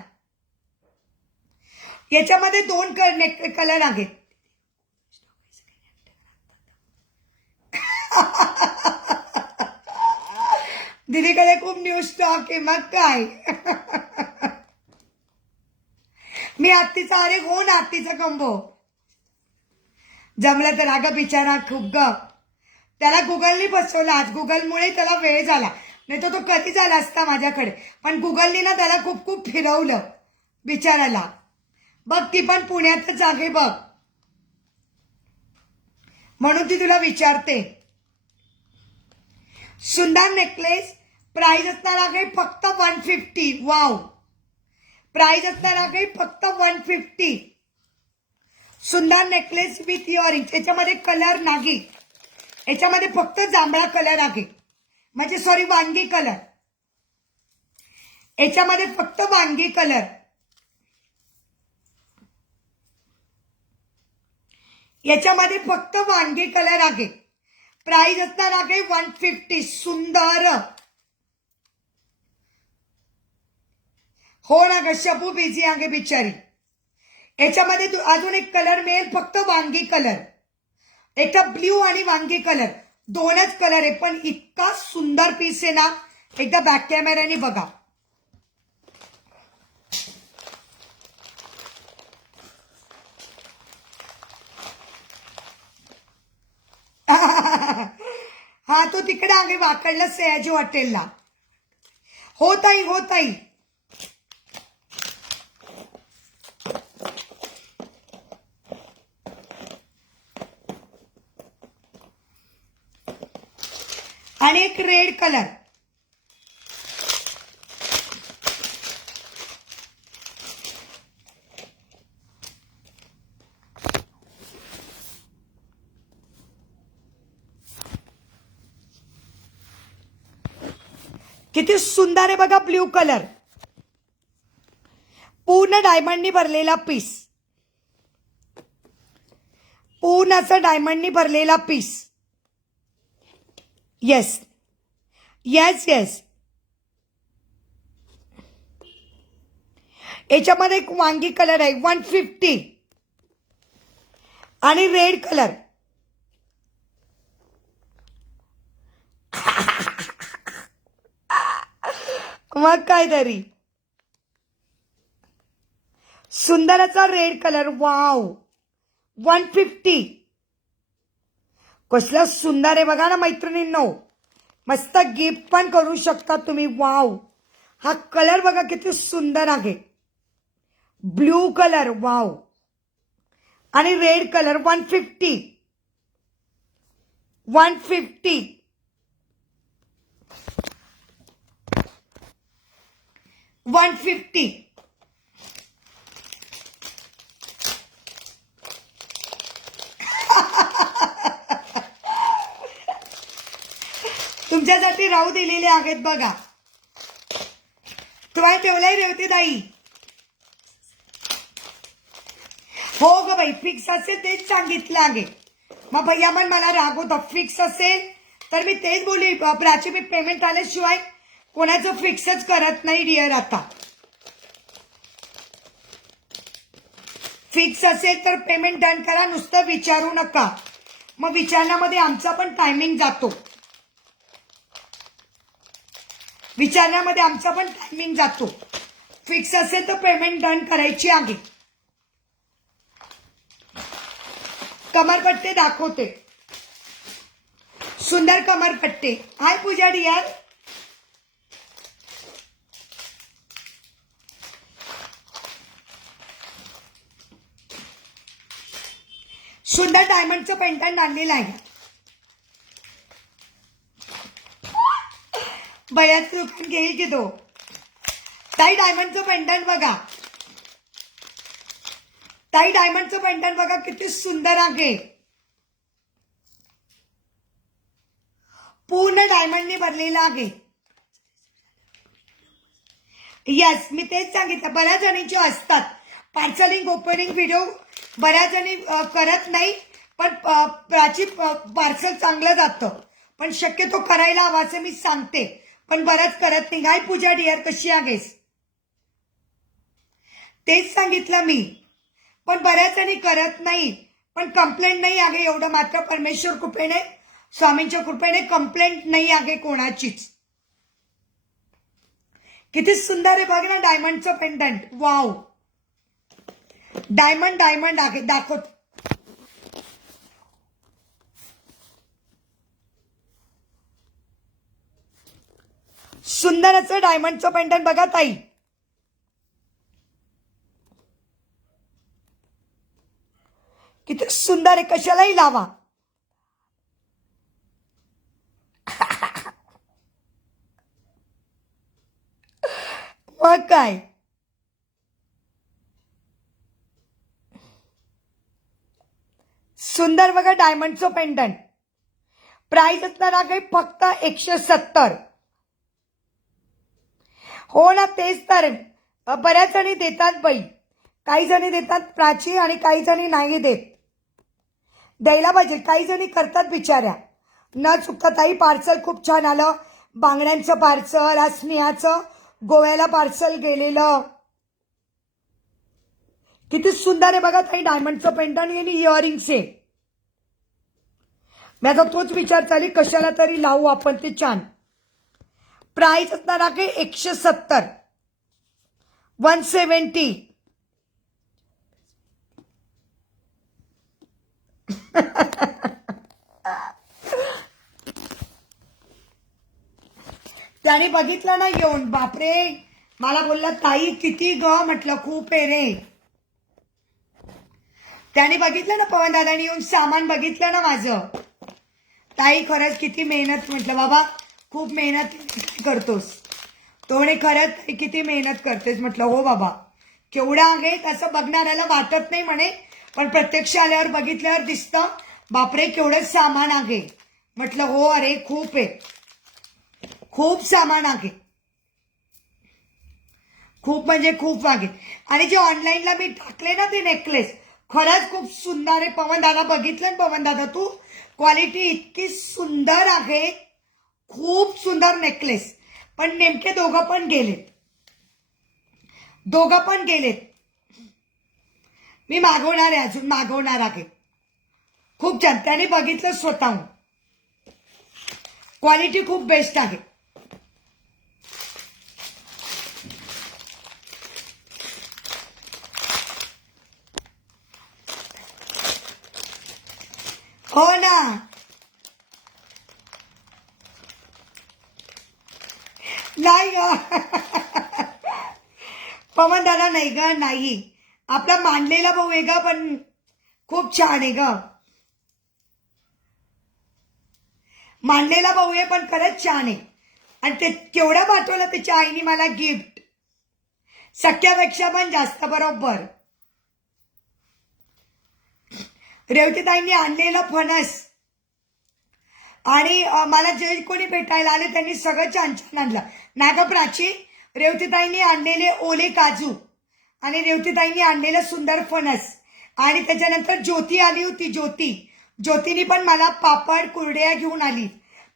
याच्यामध्ये 2 कलर आहेत. दीदीकडे खूप न्यू स्टॉक आहे. मग काय. मी आत्तीचा, अरे हो ना आत्तीचा कंबो जमलं तर. अगं बिचारा खूप ग, त्याला गुगलनी बसवलं. आज गुगलमुळे त्याला वेळ झाला, नाही तर तो कधी झाला असता माझ्याकडे. पण गुगलनी ना त्याला खूप खूप फिरवलं बिचाराला. बघ ती पण पुण्यातच आहे बघ, म्हणून ती तुला विचारते. सुंदर नेकलेस. प्राइस असणार आहे फक्त 150. वाव, प्राइस असणार आहे फक्त 150. सुंदर नेकलेस विथ इयरिंग. याच्यामध्ये कलर नाही, याच्यामध्ये फक्त जांभळा कलर आहे. म्हणजे सॉरी, वांगी कलर. याच्यामध्ये फक्त वांगी कलर. याच्यामध्ये फक्त वांगी कलर आहे. प्राइस असणार आहे 150. सुंदर. हो ना ग, शबू बिझी आहे बिचारी. याच्यामध्ये अजून एक कलर मिळेल, फक्त वांगी कलर. एकदा ब्ल्यू आणि वांगी कलर, 2च कलर आहे. पण इतका सुंदर पीस आहे ना, एकदा बॅक कॅमेऱ्याने बघा. हा तो तिकडे आहे वाकडला, सयाजी हॉटेलला. हो ताई, हो ताई. आणि एक रेड कलर. किती सुंदर आहे बघा, ब्ल्यू कलर. पूर्ण डायमंडनी भरलेला पीस, पूर्ण असं डायमंडनी भरलेला पीस. Yes yes yes. याच्यामध्ये एक वांगी कलर आहे 150 आणि रेड कलर. मग काय तरी सुंदराचा रेड कलर. वाव, 150. कसला सुंदर आहे बघा ना मैत्रिणींनो. मस्त गिफ्ट पण करू शकता तुम्ही. वाव, हा कलर बघा किती सुंदर आहे. Blue colour. वाव, आणि रेड कलर. 150 150. तुमच्यासाठी राहू दिलेले आहेत बघा. तुम्हाला ठेवलाय रेवती ताई. हो ग बाई, फिक्स असेल तेच सांगितलं आहे. मग भैया पण मला रागवतो, फिक्स असेल तर मी तेच बोलली प्राची, मी पेमेंट आल्याशिवाय कोणाचं फिक्सच करत नाही डिअर. आता फिक्स असेल तर पेमेंट डन करा, नुसतं विचारू नका. मग विचारण्यामध्ये आमचा पण टायमिंग जातो. विचारण्यामध्ये आमचा पण टायमिंग जातो. फिक्स असेल तर पेमेंट डन करायची आहे. कमरपट्टे दाखवते, सुंदर कमरपट्टे. हाय पूजा डियर. सुंदर डायमंडचं पेंडंट आणलेलं आहे. बयाच दुकान घेईल की तो. ताई डायमंडचं पेंडंट बघा, ताई डायमंडचं पेंडंट बघा किती सुंदर आहे. पूर्ण डायमंडने भरलेलं आहे. यस, मी तेच सांगितलं. बऱ्याच जणींचे असतात पार्सलिंग ओपनिंग व्हिडिओ, बऱ्याच जणी करत नाही. पण प्राची पार्सल चांगलं जातं, पण शक्यतो करायला हवं असं मी सांगते, पण बऱ्याच करत नाही. हाय पूजा डिअर, कशी आहेस? तेच सांगितलं मी, पण बऱ्याच जणी करत नाही. पण कंप्लेंट नाही आहे, एवढं मात्र परमेश्वर कृपेने, स्वामींच्या कृपेने कंप्लेंट नाही आहे कोणाचीच. किती सुंदर आहे बघ ना डायमंडचं पेंडंट. वाव, डायमंड डायमंड आहे. दाखवत सुंदर असं डायमंडचं पेंडंट बघा ताई. किती सुंदर आहे, कशालाही लावा. मग काय, सुंदर बघा डायमंडचं पेंडंट. प्राइस असणार आहे फक्त 170. हो ना, तेच तर. बऱ्याच जणी देतात बाई, काही जणी देतात प्राची आणि काही जणी नाही देत. द्यायला पाहिजे, काही जणी करतात बिचाऱ्या. न चुकता ताई पार्सल खूप छान आलं. बांगड्यांचं पार्सल, स्नेहाचं गोव्याला पार्सल गेलेलं. किती सुंदर आहे बघा ताई डायमंडचं पेंडंट आणि इयरिंग्स आहे. माझा तोच विचार चालू, कशाला तरी लावू आपण ते छान. प्राइस असणार आहे 170, 170. त्याने बघितलं ना येऊन, बापरे, मला बोलला ताई किती ग, म्हटलं खूप आहे रे. त्याने बघितलं ना, पवन दादानी येऊन सामान बघितलं ना माझं. ताई खरंच किती मेहनत, म्हटलं बाबा खूप मेहनत करतोस. तो म्हणे खरंच किती मेहनत करतेस, म्हटलं हो बाबा. केवढं आहे तसं बघणाऱ्याला वाटत नाही म्हणे, पण प्रत्यक्ष आल्यावर बघितल्यावर दिसतं बापरे केवढं सामान आहे. म्हटलं हो, अरे खूप आहे, खूप सामान आहे, खूप म्हणजे खूप आहे. आणि जे ऑनलाईनला मी टाकले ना ते नेकलेस, खरंच खूप सुंदर आहे. पवन दादा बघितलं, पवन दादा तू, क्वालिटी इतकी सुंदर आहे, खूप सुंदर नेकलेस. पण नेमके दोघं पण गेलेत, दोघं पण गेलेत. मी मागवणार आहे, अजून मागवणार आहे. खूप छान, त्याने बघितलं स्वतःहून, क्वालिटी खूप बेस्ट आहे. हो ना, नाही ग पवन दादा, नाही ग, नाही. आपला मांडलेला भाऊ आहे ग, पण खूप छान आहे ग. मांडलेला भाऊ आहे पण खरंच छान आहे. आणि ते केवढं पाठवलं त्याच्या आईने मला गिफ्ट, सख्यापेक्षा पण जास्त. बरोबर, रेवतीताईंनी आणलेलं फणस, आणि मला जे कोणी भेटायला आले त्यांनी सगळं छान छान आणलं. नाग प्राची, रेवतीताईंनी आणलेले ओले काजू, आणि रेवतीताईंनी आणलेलं सुंदर फणस, आणि त्याच्यानंतर ज्योती आली होती. ज्योतीनी पण मला पापड कुरड्या घेऊन आली.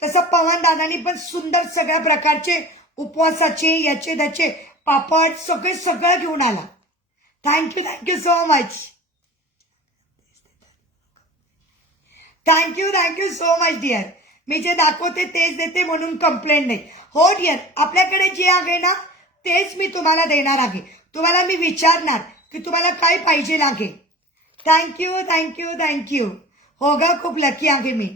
तसं पवन दादानी पण सुंदर सगळ्या प्रकारचे उपवासाचे याचे त्याचे पापड सगळं घेऊन आला. Thank you so much. Thank you so much dear. मी जे दाखवते तेच देते म्हणून कंप्लेंट नाही. हो डिअर, आपल्याकडे जे आहे ना तेच मी तुम्हाला देणार आहे. तुम्हाला मी विचारणार की तुम्हाला काय पाहिजे आहे. थँक्यू. हो ग, खूप लकी आहे मी.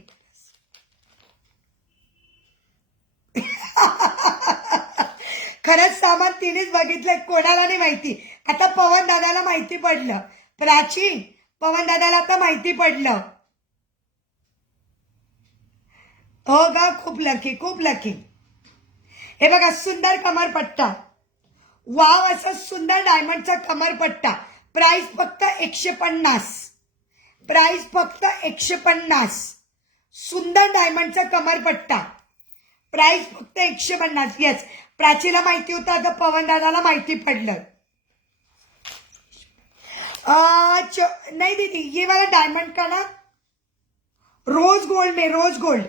खरंच सामान तिनेच बघितलं, कोणाला नाही माहिती. आता पवन दादाला माहिती पडलं. प्राची, पवन दादाला आता माहिती पडलं. हो गा, खूप लकी. हे बघा, सुंदर कमरपट्टा. वाव, असा सुंदर डायमंडचा कमरपट्टा. प्राइस फक्त 150. प्राइस फक्त 150. सुंदर डायमंडचा कमरपट्टा. प्राइस फक्त 150. येस, प्राचीला माहिती होतं, आता पवन दादाला माहिती पडलं. नहीं दीदी, ये वाला डायमंड का ना रोज गोल्ड.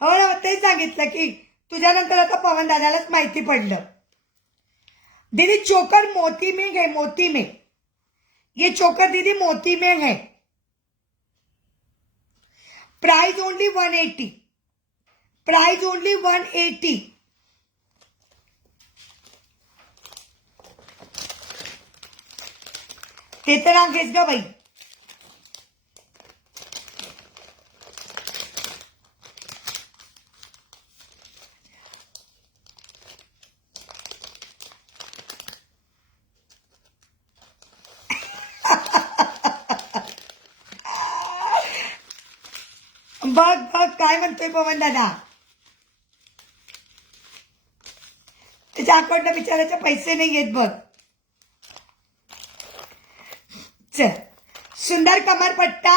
हो ना, तेच सांगितलं की तुझ्यानंतर आता पवन दादालाच माहिती पडलं. दीदी चोकर मोती में है, मोती में. ये चोकर दीदी मोती में है. Price only 180. Price only 180. ते तर आहेच ग बाई. बघ काय म्हणतोय पवन दादा. त्याच्या अकाउंटला बिचाराचे पैसे नाही येत बघ. चल, सुंदर कमरपट्टा.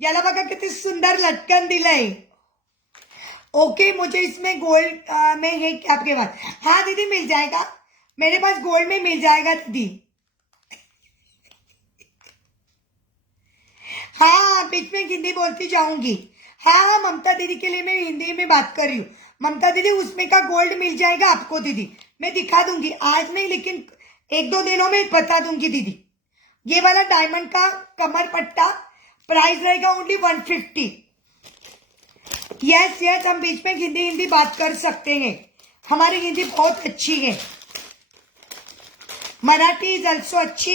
याला बघा किती सुंदर लटकन दिलंय. ओके, मुझे इसमें गोल्ड में है क्या आपके पास? हाँ दीदी, मिल जाएगा. मेरे पास गोल्ड में मिल जाएगा दीदी. हाँ, बीच में हिंदी बोलती जाऊंगी. हाँ, ममता दीदी के लिए मैं हिंदी में बात कर रही हूँ. ममता दीदी, उसमें का गोल्ड मिल जाएगा आपको दीदी. मैं दिखा दूंगी, आज नहीं लेकिन 1-2 दिनों में बता दूंगी दीदी. ये वाला डायमंड का कमर पट्टा प्राइस रहेगा ओनली 150. यस, हम बीच में हिंदी बात कर सकते हैं. हमारी हिंदी बहुत अच्छी है. मराठी इज ऑल्सो अच्छी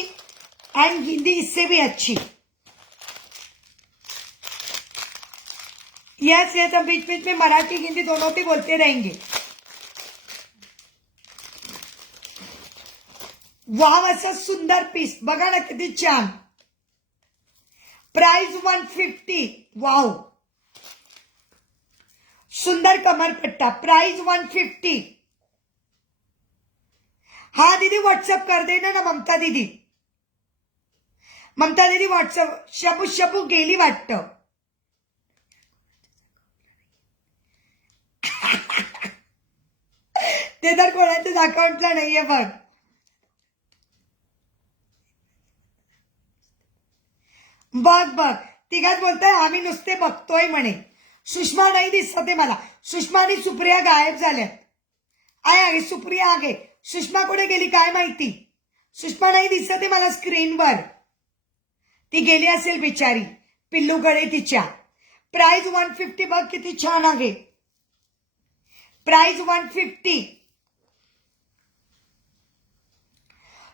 एंड हिंदी इससे भी अच्छी. यस, हम बीच में मराठी हिंदी दोनों भी बोलते रहेंगे. वाव, असा सुंदर पीस बघा ना, किती छान. प्राइस 150. वाव, सुंदर कमरपट्टा. प्राइस 150. हाँ दीदी, व्हाट्सएप कर देना ना ममता दीदी. व्हाट्सएप. शबू गेली वाटतं. ते तर कोणाच्याच अकाउंटला नाहीये बघ. बघ तिघाच बोलताय, आम्ही नुसते बघतोय म्हणे. सुषमा नाही दिसते मला. सुषमा आणि सुप्रिया गायब झाल्यात. आहे सुप्रिया आहे. सुषमा कुठे गेली काय माहिती. सुषमा नाही दिसते मला स्क्रीनवर. ती गेली असेल बिचारी पिल्लूकडे तिच्या. प्राइस 150. बघ किती छान आहे. प्राइस 150.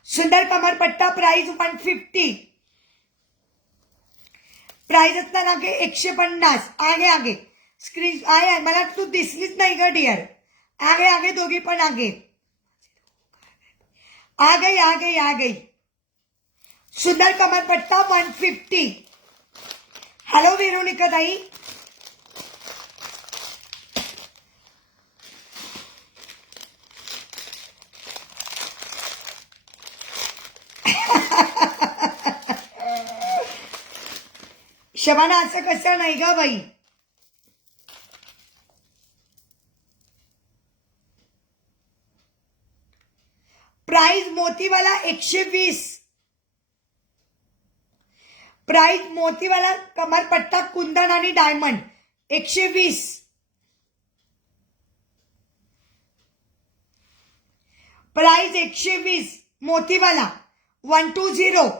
सुंदर कमरपट्टा. प्राइस 150. प्राइस असताना 150. आगे स्क्रीन आहे. मला तू दिसलीच नाही ग डिअर. आगे दोघी पण आगे. आ गई. सुंदर कमरपट्टा 150. हॅलो वेरोनिका ताई. शबाना असं कसं नाही ग बाई. प्राइस मोतीवाला 120. प्राइस मोतीवाला कमरपट्टा कुंदन आणि डायमंड 120. प्राइस 120 मोतीवाला 120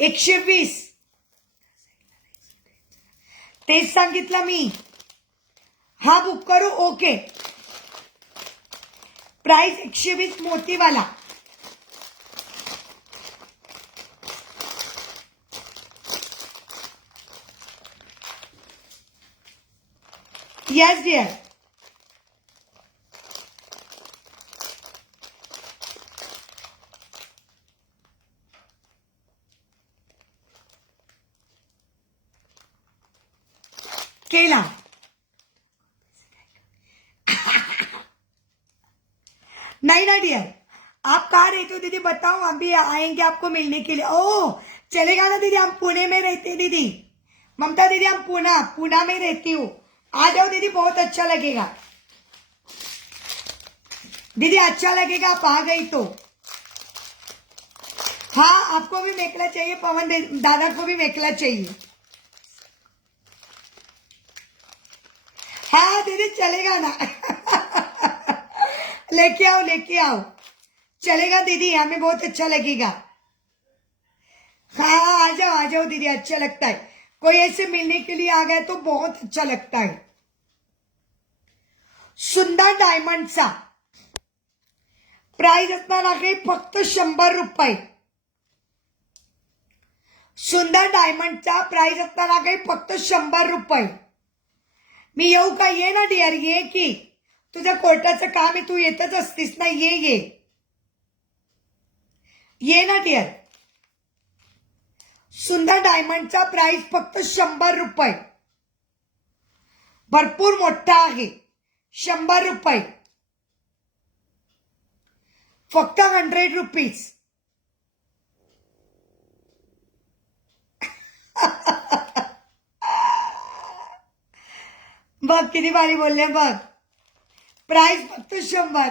120. तेच सांगितलं मी. हा बुक करू. ओके. प्राइस 120 मोतीवाला. Yes dear. केला. नहीं ना डियर, आप कहाँ रहते हो दीदी बताओ, हम भी आएंगे आपको मिलने के लिए. ओह चलेगा ना दीदी, हम पुणे में रहते हैं दीदी. ममता दीदी हम पुणे में रहती हूँ. आ जाओ दीदी, बहुत अच्छा लगेगा दीदी, अच्छा लगेगा आप आ गई तो. हाँ आपको भी मेखला चाहिए, पवन दादा को भी मेखला चाहिए. हाँ दीदी चलेगा ना. लेके आओ. चलेगा दीदी, हमें बहुत अच्छा लगेगा. हाँ आ जाओ दीदी, अच्छा लगता है. कोई ऐसे मिलने के लिए आ गए तो बहुत अच्छा लगता है. सुंदर डायमंडचा प्राइस असणार आहे फक्त 100 रुपये. सुंदर डायमंडचा प्राइस असणार आहे फक्त 100 रुपये. मी येऊ का? ये ना डिअर, ये की तुझं कोर्टाचं काम आहे, तू येतच असतीस ना. ये ना डिअर. सुंदर डायमंडचा प्राइस फक्त 100 रुपये. भरपूर मोठा आहे. 100 रुपये. फक्त 100 रुपीज. बघ किती भारी बोलले बघ. प्राइस फक्त 100.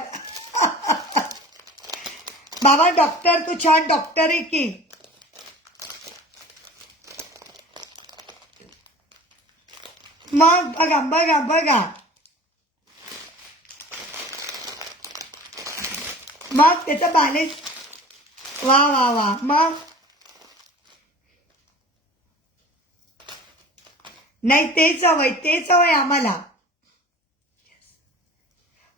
बाबा डॉक्टर, तू छान डॉक्टर आहे की. मग बघा मग त्याचा बॅलेन्स. वा मग नाही, तेच हवंय आम्हाला.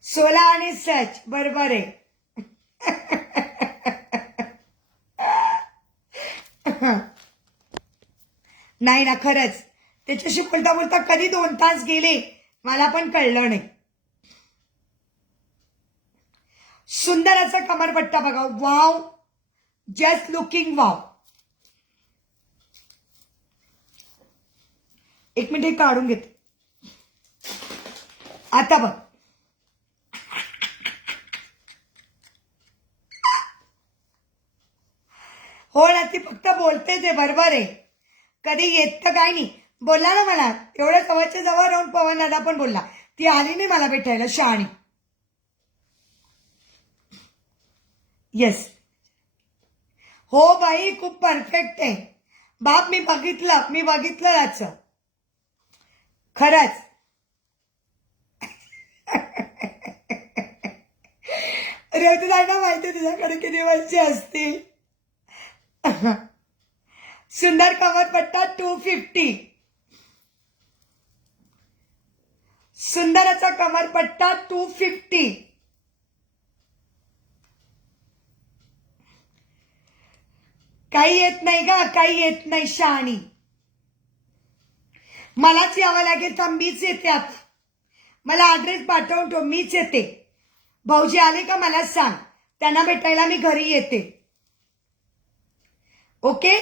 16 आणि सच बरोबर आहे. नाही ना, खरंच त्याच्याशी बोलता कधी 2 तास गेले मला पण कळलं नाही. सुंदर असा कमरपट्टा बघा. Wow, just looking wow. एक मिनिट हे काढून घेते. आता बघ, हो ना, ती फक्त बोलते ते बरोबर आहे. कधी येत तर काय नाही. बोलला ना मला, एवढ्या जवळच्या जवळ राहून पवन दादा पण बोलला. ती आली नाही मला भेटायला, शहाणी. येस हो बाई, खूप परफेक्ट आहे बाप. मी बघितलं याचं. खरंच. रेवतीला माहिती तुझ्याकडे किती वर्षे असतील. सुंदर कमरपट्टा 250. सुंदर असा कमरपट्टा 250. काही येत नाही का? काही येत नाही शहाणी. मलाच यावं लागेल तर मीच येते आता. मला ऍड्रेस पाठवून ठेव, मीच येते. भाऊजी आले का मला सांग, त्यांना भेटायला मी घरी येते. ओके.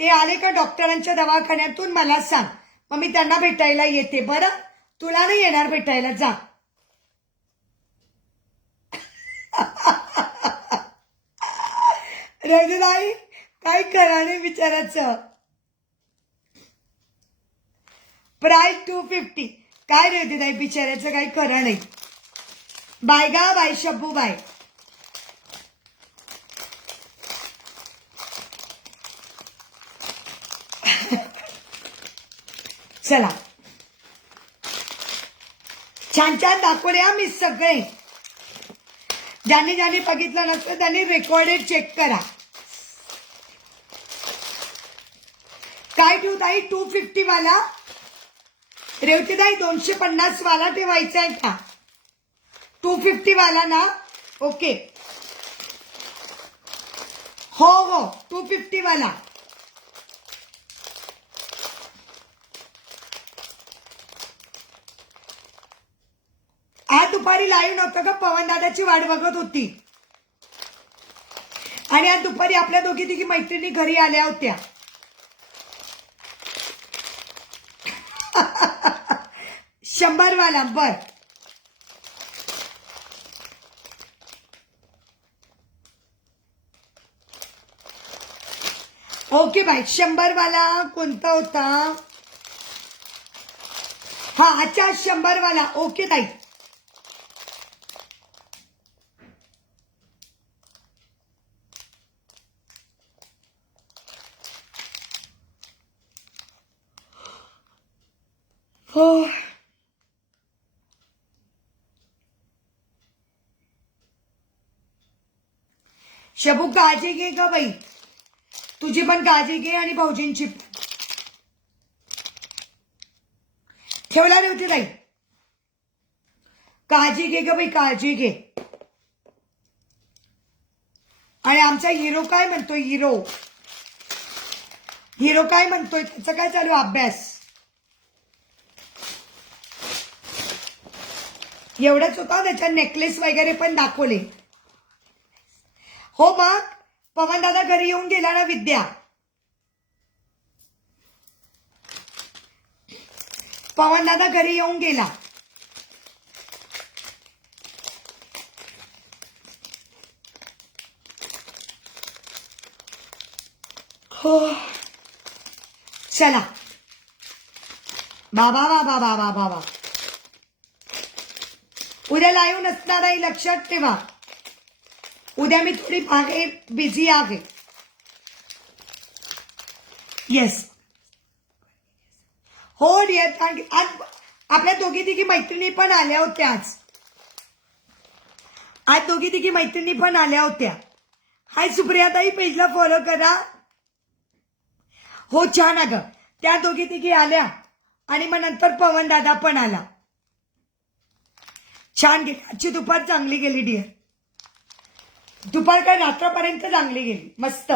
ते आले का डॉक्टरांच्या दवाखान्यातून मला सांग, मग मी त्यांना भेटायला येते. बरं, तुला नाही येणार भेटायला, जा. रजदाई काय करा नाही बिचाराचं. प्राइस 250. काय रे होते ताई बिचाराचं काही खरं नाही. बाय गा बाय शब्बू बाय. चला छान छान दाखवले हा मी सगळे. ज्यांनी ज्यांनी बघितलं नसतं त्यांनी रेकॉर्डेड चेक करा. काय ठेवू ताई 250 वाला रेवती ताई 250 वाला ठेवायचा आहे का? 250 वाला ना. ओके हो हो 250 वाला. आज दुपारी लाईव्ह नव्हतं का? पवन दादाची वाट बघत होती. आणि आज दुपारी आपल्या दोघी तिघी मैत्रिणी घरी आल्या होत्या. 100 वाला बर. Okay bye. 100 वाला कोणता होता? हा अच्छा 100 वाला. ओके ताई. हो शबू काळजी घे का बाई. तुझी पण काळजी घे आणि भाऊजींची पण. ठेवला नव्हती ताई. काळजी घे ग बाई काळजी घे. आणि आमचा हिरो काय म्हणतोय? हिरो काय म्हणतोय? त्याचा काय चालू अभ्यास? एवढंच होता. त्याच्या नेकलेस वगैरे पण दाखवले. हो मग पवन दादा घरी येऊन गेला ना विद्या. पवन दादा घरी येऊन गेला. हो चला बाबा बाबा बाबा बाबा. उद्या लाईव्ह नसणार आहे लक्षात ठेवा. उद्या मी थोडी मागे बिझी आहे. येस हो डिअर. आज आपल्या दोघी तिघी मैत्रिणी पण आल्या होत्या. आज दोघी तिघी मैत्रिणी पण आल्या होत्या. हाय सुप्रियाताई पेजला फॉलो करा. हो छान अगं. त्या दोघी तिघी आल्या आणि मग नंतर पवन दादा पण आला. छान गेली आजची दुपार. चांगली गेली डिअर. दुपार काय रात्रपर्यंत चांगली गेली. मस्त.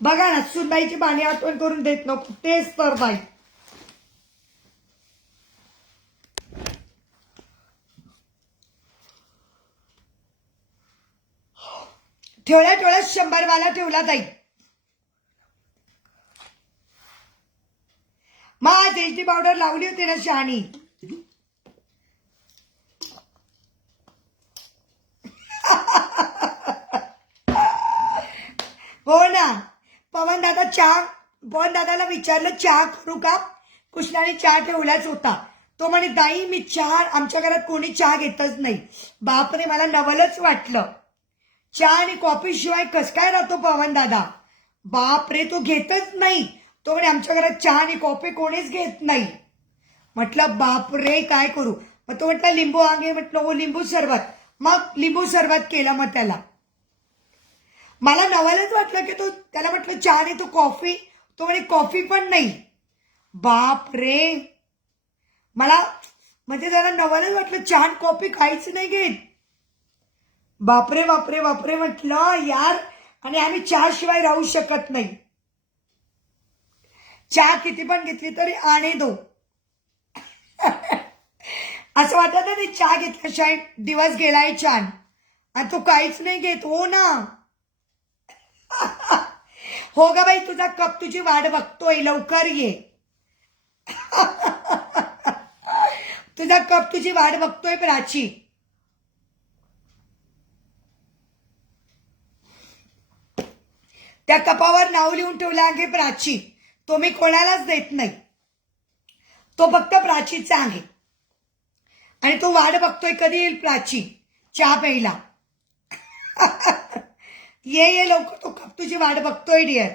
बघा ना सुनबाईची बाणी आठवण करून देत नको. तेच तर बाई. ठेवला 100 वाला ठेवला ताई. मग आज एचडी पावडर लावली होती ना शहाणी. हो ना. पवन दादाला विचारलं चहा करू का? कृष्णाने चहा ठेवलाच होता. तो म्हणे ताई मी चहा, आमच्या घरात कोणी चहा घेतच नाही. बापरे मला नवलच वाटलं. चहा आणि कॉफी शिवाय कस काय राहतो पवन दादा? बापरे तो घेतच नाही. तो म्हणे आमच्या घरात चहा आणि कॉफी कोणीच घेत नाही. म्हटलं बापरे काय करू? मग तो म्हटलं लिंबू आगे. म्हटलं हो लिंबू सरबत. मग लिंबू सरबत केलं. मग त्याला मला नवलच वाटलं की तो, त्याला म्हटलं चहा नाही तो कॉफी. तो म्हणे कॉफी पण नाही. बाप रे मला म्हणजे जरा नवलच वाटलं. चहा कॉफी काहीच नाही घेत. बापरे बापरे बापरे म्हटलं यार. आणि आम्ही चहा शिवाय राहू शकत नाही. चहा किती पण घेतली तरी आणे दो. असं वाटत नाही चहा घेतल्याशिवाय दिवस गेलाय छान. आणि तो काहीच नाही घेत. हो ना. हो ग बाई तुझा कप तुझी वाट बघतोय. लवकर ये. तुझा कप तुझी वाट बघतोय प्राची. त्या कपावर नाव लिहून ठेवलं आहे प्राची. तो मी कोणालाच देत नाही, तो फक्त प्राचीचा आहे. आणि तो वाट बघतोय कधी येईल प्राची चहा प्यायला. ये लवकर, तो कप तुझी वाट बघतोय डिअर.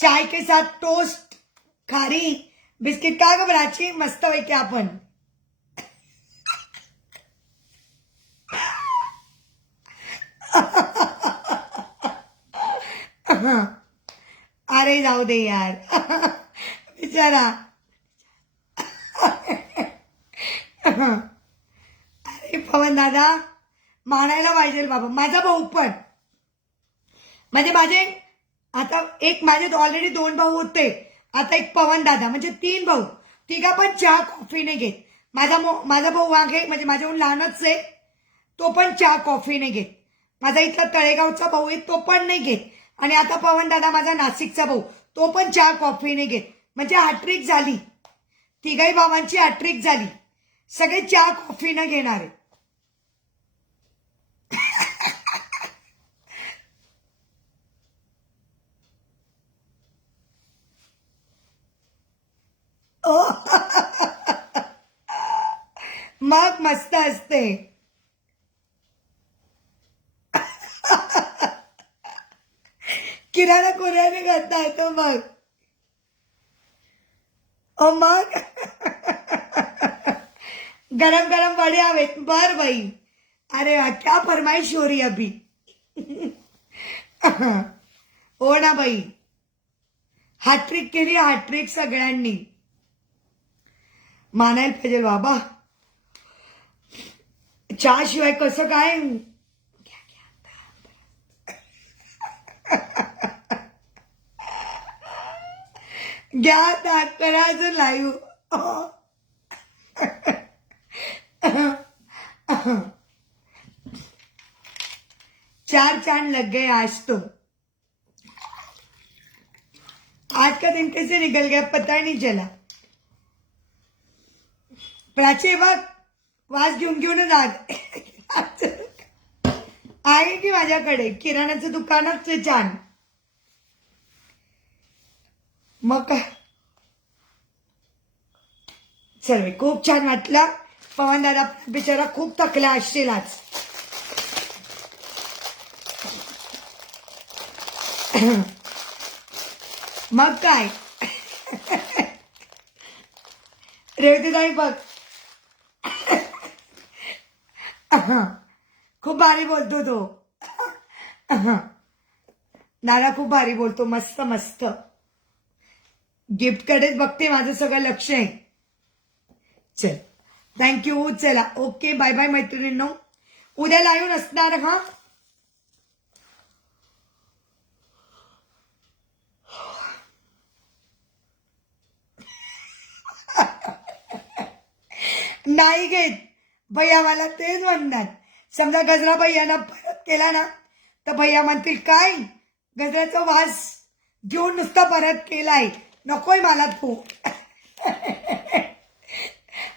चाय के साथ टोस्ट, खारी बिस्किट का ग प्राची, मस्त पैकी आपण. अरे जाऊ दे यार. बिचारा. अरे पवन दादा मानायला पाहिजे बाबा. माझा भाऊ पण म्हणजे माझे आता एक, माझे ऑलरेडी 2 भाऊ होते, आता एक पवन दादा, म्हणजे 3 भाऊ. तिघा पण चहा कॉफी नाही घेत. माझा भाऊ वाघे म्हणजे माझ्याहून लहानच आहे, तो पण चहा कॉफी नाही घेत. माझा इथला तळेगावचा भाऊ आहे, तो पण नाही घेत. आणि आता पवन दादा माझा नाशिकचा भाऊ, तो पण चहा कॉफी नाही घेत. म्हणजे हॅट्रिक झाली, तिघाही भावांची हॅट्रिक झाली. सगळे चहा कॉफी न घेणारे. मग मस्त असते. किराणा कोऱ्याने करता येतो मग. ओ मग गरम गरम वडे हवेत. बर बाई. अरे वा, क्या फरमाईश हो रही अभी. हो ना बाई, हॅट्रिक केली, हॅट्रिक सगळ्यांनी मानायला पाहिजे बाबा. चहा शिवाय कसं काय. घ्या आता करायचं लाईव्ह. चार चांद लग गए आज तो. आज का दिन कैसे निकल गया पता ही नहीं चला. प्राची बघ, वास घेऊन घेऊनच आज आहे की माझ्याकडे किराणाचं दुकानच छान. मग काय सर्व खूप छान वाटलं. पवन दादा बिचारा खूप थकला असशील आज. मग काय रेवतीताई बघ, खूप भारी बोलतो तो. दादा खूप भारी बोलतो, मस्त मस्त. गिफ्ट कडेच बघते, माझं सगळं लक्ष आहे. चल थँक्यू. चला ओके, बाय बाय मैत्रिणींनो. उद्या लाईव्ह नसणार हा. नाही घेत भैया, मला तेच म्हणणार. समजा गजरा भैयाना परत केला ना तर भैया म्हणतील काय गजऱ्याचा वास घेऊन नुसता परत केलाय, नकोय मला तू.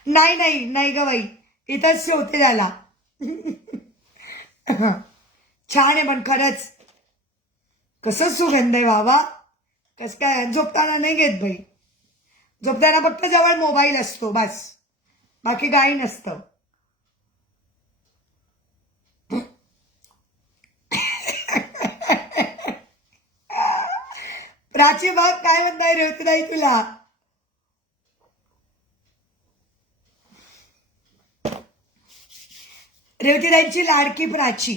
नाही नाही नाही ग बाई, इथंच शेवते झाला. छान आहे पण खरंच. कसं सुगंध आहे बाबा. कस काय. झोपताना नाही घेत बाई, झोपताना फक्त जवळ मोबाईल असतो बस, बाकी काही नसतं. प्राची बघ काय म्हणताय रेवतीताई तुला. रेवतीताईंची लाडकी प्राची.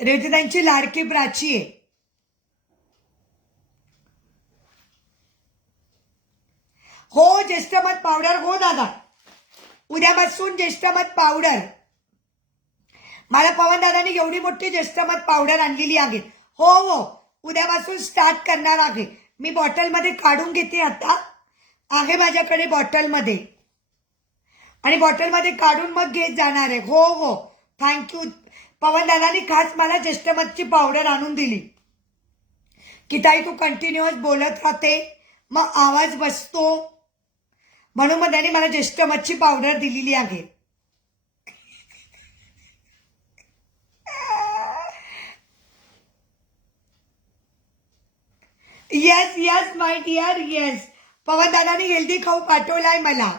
रेवतीताईंची लाडकी प्राची आहे. हो ज्येष्ठमध पावडर. हो दादा, उद्यापासून ज्येष्ठमध पावडर. मला पवन दादांनी एवढी मोठी ज्येष्ठमध पावडर आणलेली आहे. हो हो, उद्यापासून स्टार्ट करणार आहे. मी बॉटलमध्ये काढून घेते आता, आहे माझ्याकडे बॉटलमध्ये, आणि बॉटलमध्ये काढून मग घेत जाणार आहे. हो हो थँक्यू. पवन दादांनी खास मला ज्येष्ठमधची पावडर आणून दिली की ताई तू कंटिन्युअस बोलत राहते, मग आवाज बसतो, म्हणून मग त्यांनी मला ज्येष्ठमधची पावडर दिलेली आहे. Yes yes my dear yes. Pawan दादाने हेल्दी खाऊ पाठवलाय मला.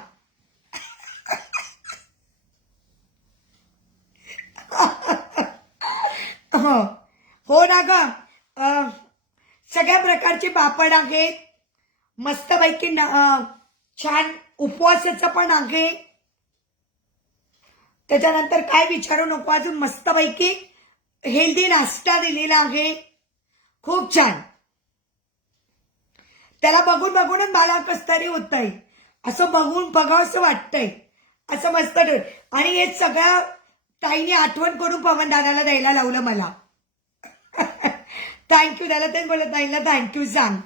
हो हो ना ग. सगळ्या प्रकारचे पापड आहेत. मस्तपैकी छान उपवासाचं पण आहे. त्याच्यानंतर काय विचारू नको, अजून मस्तपैकी हेल्दी नाश्ता दिलेला आहे. खूप छान. त्याला बघून बघूनच मला कसं तरी होतंय, असं बघून बघावंसं वाटतंय, असं मस्त. आणि हे सगळं ताईने आठवण करून पवन दादाला द्यायला लावलं मला. थँक्यू. त्याला तेच बोलत ताईला थँक्यू सांग.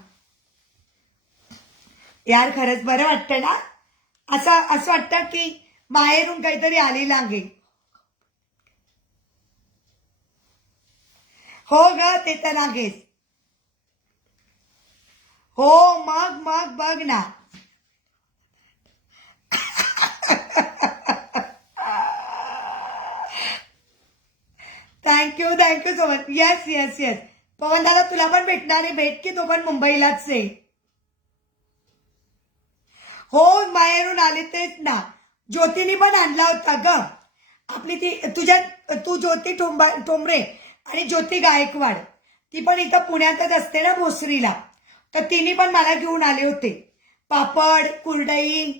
यार खरंच बरं वाटतं ना, असं वाटतं की बाहेरून काहीतरी आलेलं आहे. हो ग, ते तर आहेच. हो मग मग बघ ना. Thank you so much. Yes yes yes. Pawan दादा तुला पण भेटणार आहे, भेट की, तो पण मुंबईलाच आहे. हो बाहेरून आले तेच ना. ज्योतीने पण आणला होता ग. आपली ती तू ज्योती ठोंबरे आणि ज्योती गायकवाड, ती पण इथं पुण्यातच असते ना भोसरीला. तर तिने पण मला घेऊन आले होते पापड, कुरडई,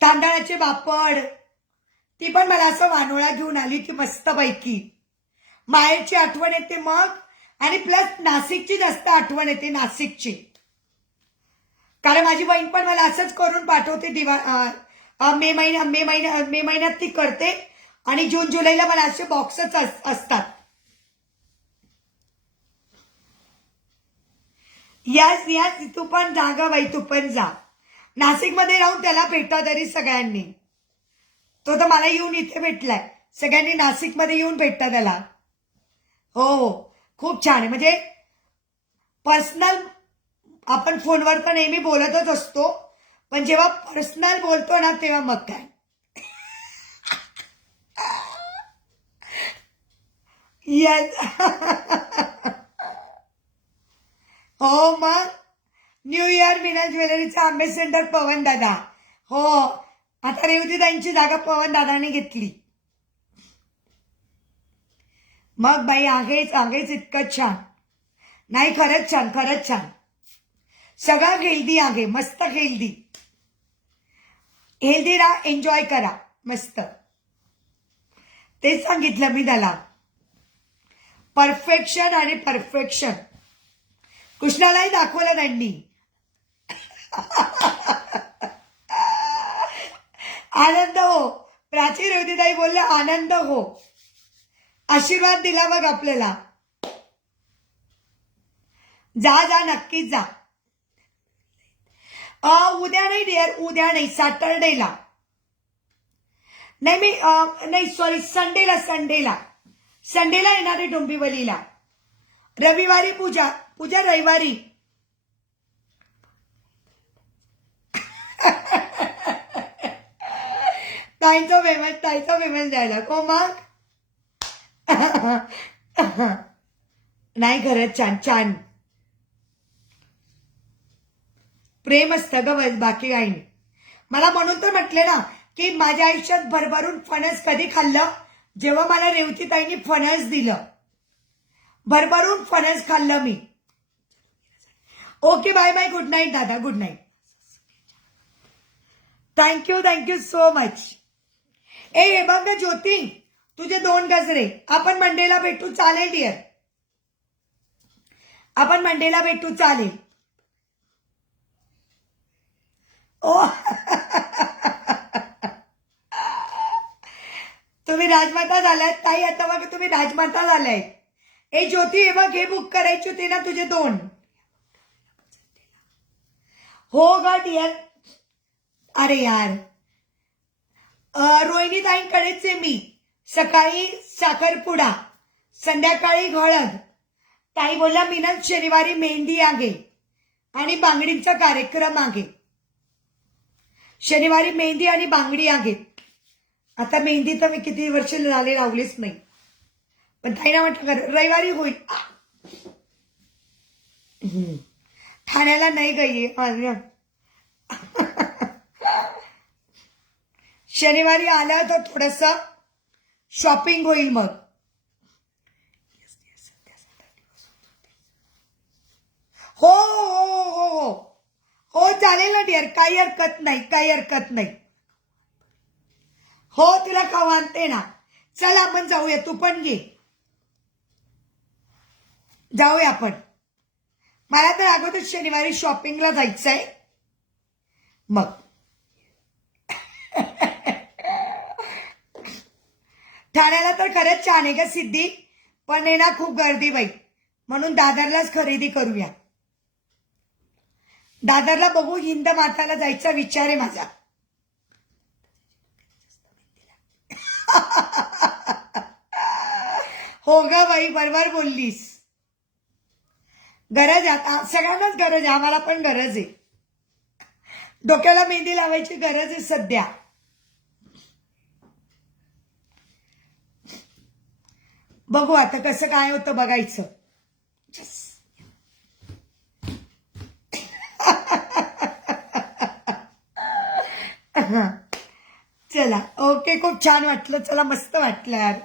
तांदळाचे पापड. ती पण मला असं वानोळा घेऊन आली की मस्तपैकी. माहेरची आठवण येते मग, आणि प्लस नाशिकची जास्त आठवण येते, नाशिकची. कारण माझी बहीण पण मला असंच करून पाठवते. मे महिन्यात ती करते, आणि जून जुलैला मला असे बॉक्सच असतात. Yes yes. तू पण जा ग बाई, तू पण जा. नाशिकमध्ये राहून त्याला भेटा तरी सगळ्यांनी. तो तर मला येऊन इथे भेटलाय. सगळ्यांनी नाशिकमध्ये येऊन भेटता त्याला. हो खूप छान आहे. म्हणजे पर्सनल आपण फोनवर तर नेहमी बोलतच असतो, पण जेव्हा पर्सनल बोलतो ना तेव्हा मग काय. येस. हो मग. न्यू इयर मीना ज्वेलरीचा आंबे सेंटर पवन दादा. हो आता रेवती त्यांची जागा पवन दादाने घेतली. मग बाई आहेच इतकं छान. नाही खरंच छान, खरंच छान. सगळं हेल्दी आहे, मस्त हेल्दी. हेल्दी राहा, एन्जॉय करा मस्त. तेच सांगितलं मी त्याला. परफेक्शन आणि परफेक्शन कृष्णालाही दाखवलं त्यांनी. आनंद हो. प्राची रेवतीताई बोलले आनंद हो. आशीर्वाद दिला बघ आपल्याला. जा जा, नक्कीच जा. उद्या नाही डिअर, उद्या नाही, सॅटरडेला. नाही मी नाही सॉरी, संडेला येणार आहे डोंबिवलीला. रविवारी पूजा रविवारी. ताईचं फेमस द्यायला को मग. नाही खरंच छान छान. प्रेम असतं ग बस, बाकी काही नाही. मला म्हणून तर म्हटले ना की माझ्या आयुष्यात भरभरून फणस कधी खाल्लं, जेव्हा मला रेवतीताईंनी फणस दिलं. भरभरून फणस खाल्लं मी. Okay bye bye, good night दादा, good night. Thank you so much. हे बघ ज्योती, तुझे 2 गजरे. आपण मंडेला भेटू, चालेल डिअर. आपण मंडेला भेटू, चालेल. ओ तुम्ही राजमाता झालात ताई, आता बघ तुम्ही राजमाता झालाय. ए ज्योती, हे बघ, हे बुक करायची होती ना तुझे 2. हो ग डिअर. अरे यार, रोहिणी ताईंकडेच आहे मी. सकाळी साखरपुडा, संध्याकाळी हळद. ताई बोलला मीना शनिवारी मेहंदी आहे आणि बांगडीचा कार्यक्रम आहे. शनिवारी मेहंदी आणि बांगडी आहेत. आता मेहंदी तर मी किती वर्ष झाले लावलीच नाही, पण ताईना म्हटलं रविवारी होईल. ठाण्याला नाही गई शनिवारी आलं तर थोडस शॉपिंग होईल मग. हो हो हो हो हो चालेल ना डिअर, काही हरकत नाही, काही हरकत नाही. हो तुला खाऊ आणते ना. चल आपण जाऊया, तू पण घे, जाऊया आपण. मला तर अगोदर शनिवारी शॉपिंगला जायचंय मग. ठाण्याला तर खरंच छान आहे का सिद्धी, पण आहे ना खूप गर्दी बाई, म्हणून दादरलाच खरेदी करूया. दादरला बघू, हिंद माताला जायचा विचार आहे माझा. हो ग बाई, बरोबर बोललीस. गरज आता सगळ्यांनाच गरज आहे, आम्हाला पण गरज आहे. डोक्याला मेहंदी लावायची गरज आहे सध्या. बघू आता कसं काय होतं बघायचं. चला ओके, खूप छान वाटलं. चला मस्त वाटलं यार.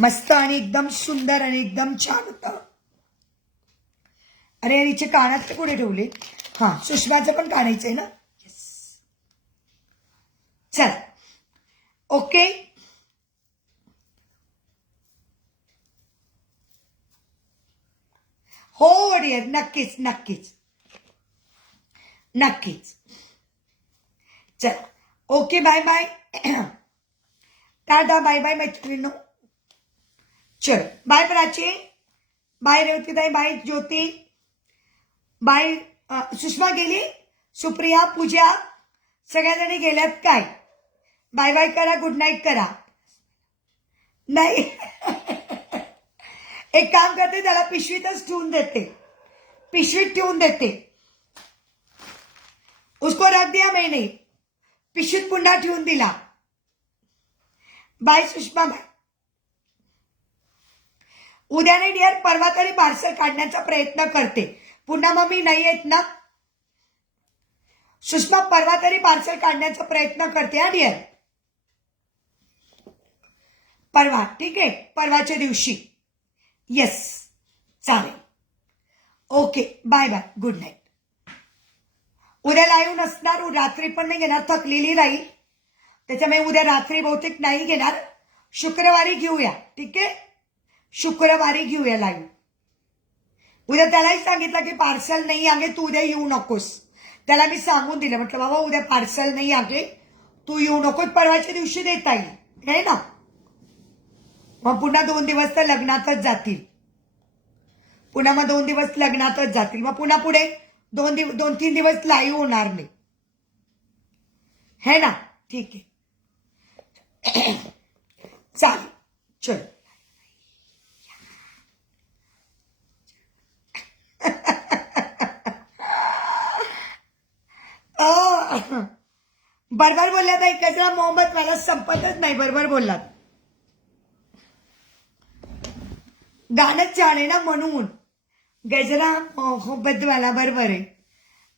मस्त आणि एकदम सुंदर आणि एकदम छान होतं. अरे हिचे कानातले कुठे ठेवले? हा, सुषमाचं पण काढायचंय ना. चला ओके. हो डिअर, नक्कीच नक्कीच नक्कीच. चला okay, bye bye. Tata, bye bye मैत्रिणींनो. चलो बाय प्राची, बाय रेवतीताई, बाय ज्योती, बाय. सुषमा गेली, सुप्रिया, पूजा सगळ्याजणी गेल्यात काय? बाय बाय करा, गुड नाईट करा. नाही एक काम करते, त्याला पिशवीतच ठेवून देते, पिशवीत ठेवून देते. उसको रख दिया मैंने, पिशवीत पुन्हा ठेवून दिला. Bye Sushma, bye. उद्या नाही डिअर, परवा तरी पार्सल काढण्याचा प्रयत्न करते. पुन्हा मग मी नाही येत ना. सुषमा परवा तरी पार्सल काढण्याचा प्रयत्न करते हा डिअर. परवा, ठीक आहे, परवाच्या दिवशी. येस चालेल. Okay bye bye, good night. उद्या लाईव्ह नसणार, रात्री पण नाही घेणार, थकलेली राहील, त्याच्यामुळे उद्या रात्री बहुतेक नाही घेणार. शुक्रवारी घेऊया, ठीक आहे, शुक्रवारी घेऊया लाईव्ह. उद्या त्यालाही सांगितलं की पार्सल नाही आगे, तू उद्या येऊ नकोस. त्याला मी सांगून दिलं, म्हटलं बाबा उद्या पार्सल नाही आगे, तू येऊ नकोस, परवाच्या दिवशी देता येईल, आहे ना. मग पुन्हा 2 दिवस तर लग्नातच जातील, पुन्हा मग 2 दिवस लग्नातच जातील, मग पुन्हा पुढे 2-3 दिवस लाईव्ह होणार नाही, है ना. ठीक आहे चालेल, चल. बरोबर बोलल्यात आई, गजरा मोहम्मद मला संपतच नाही. बरोबर बोललात, गाणं छान आहे ना म्हणून. गजरा मोहब्बत वाला, बरोबर आहे.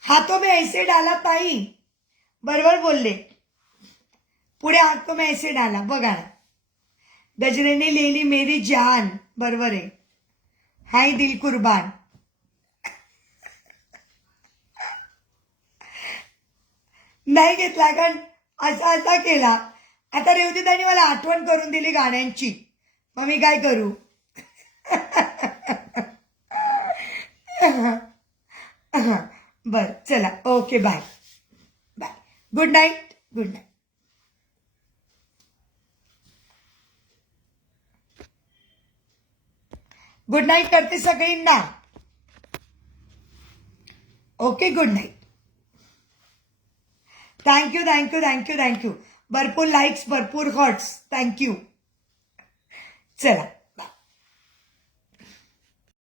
हाथों में ऐसे डाला ताई, बरोबर बोलले. पुढे हाथों में ऐसे डाला, बघा गजरेने लेली मेरी जान, बरोबर आहे. हाय दिल कुर्बान. नाही घेतला कारण असा असा केला. आता रेवतीताईंनी मला आठवण करून दिली गाण्यांची, मग मी काय करू. बर चला okay, bye bye, good night, good night. Good night करते सगळींना. Okay, good night. Thank you thank you thank you thank you. भरपूर लाईक्स, भरपूर हॉट्स, थँक्यू. चला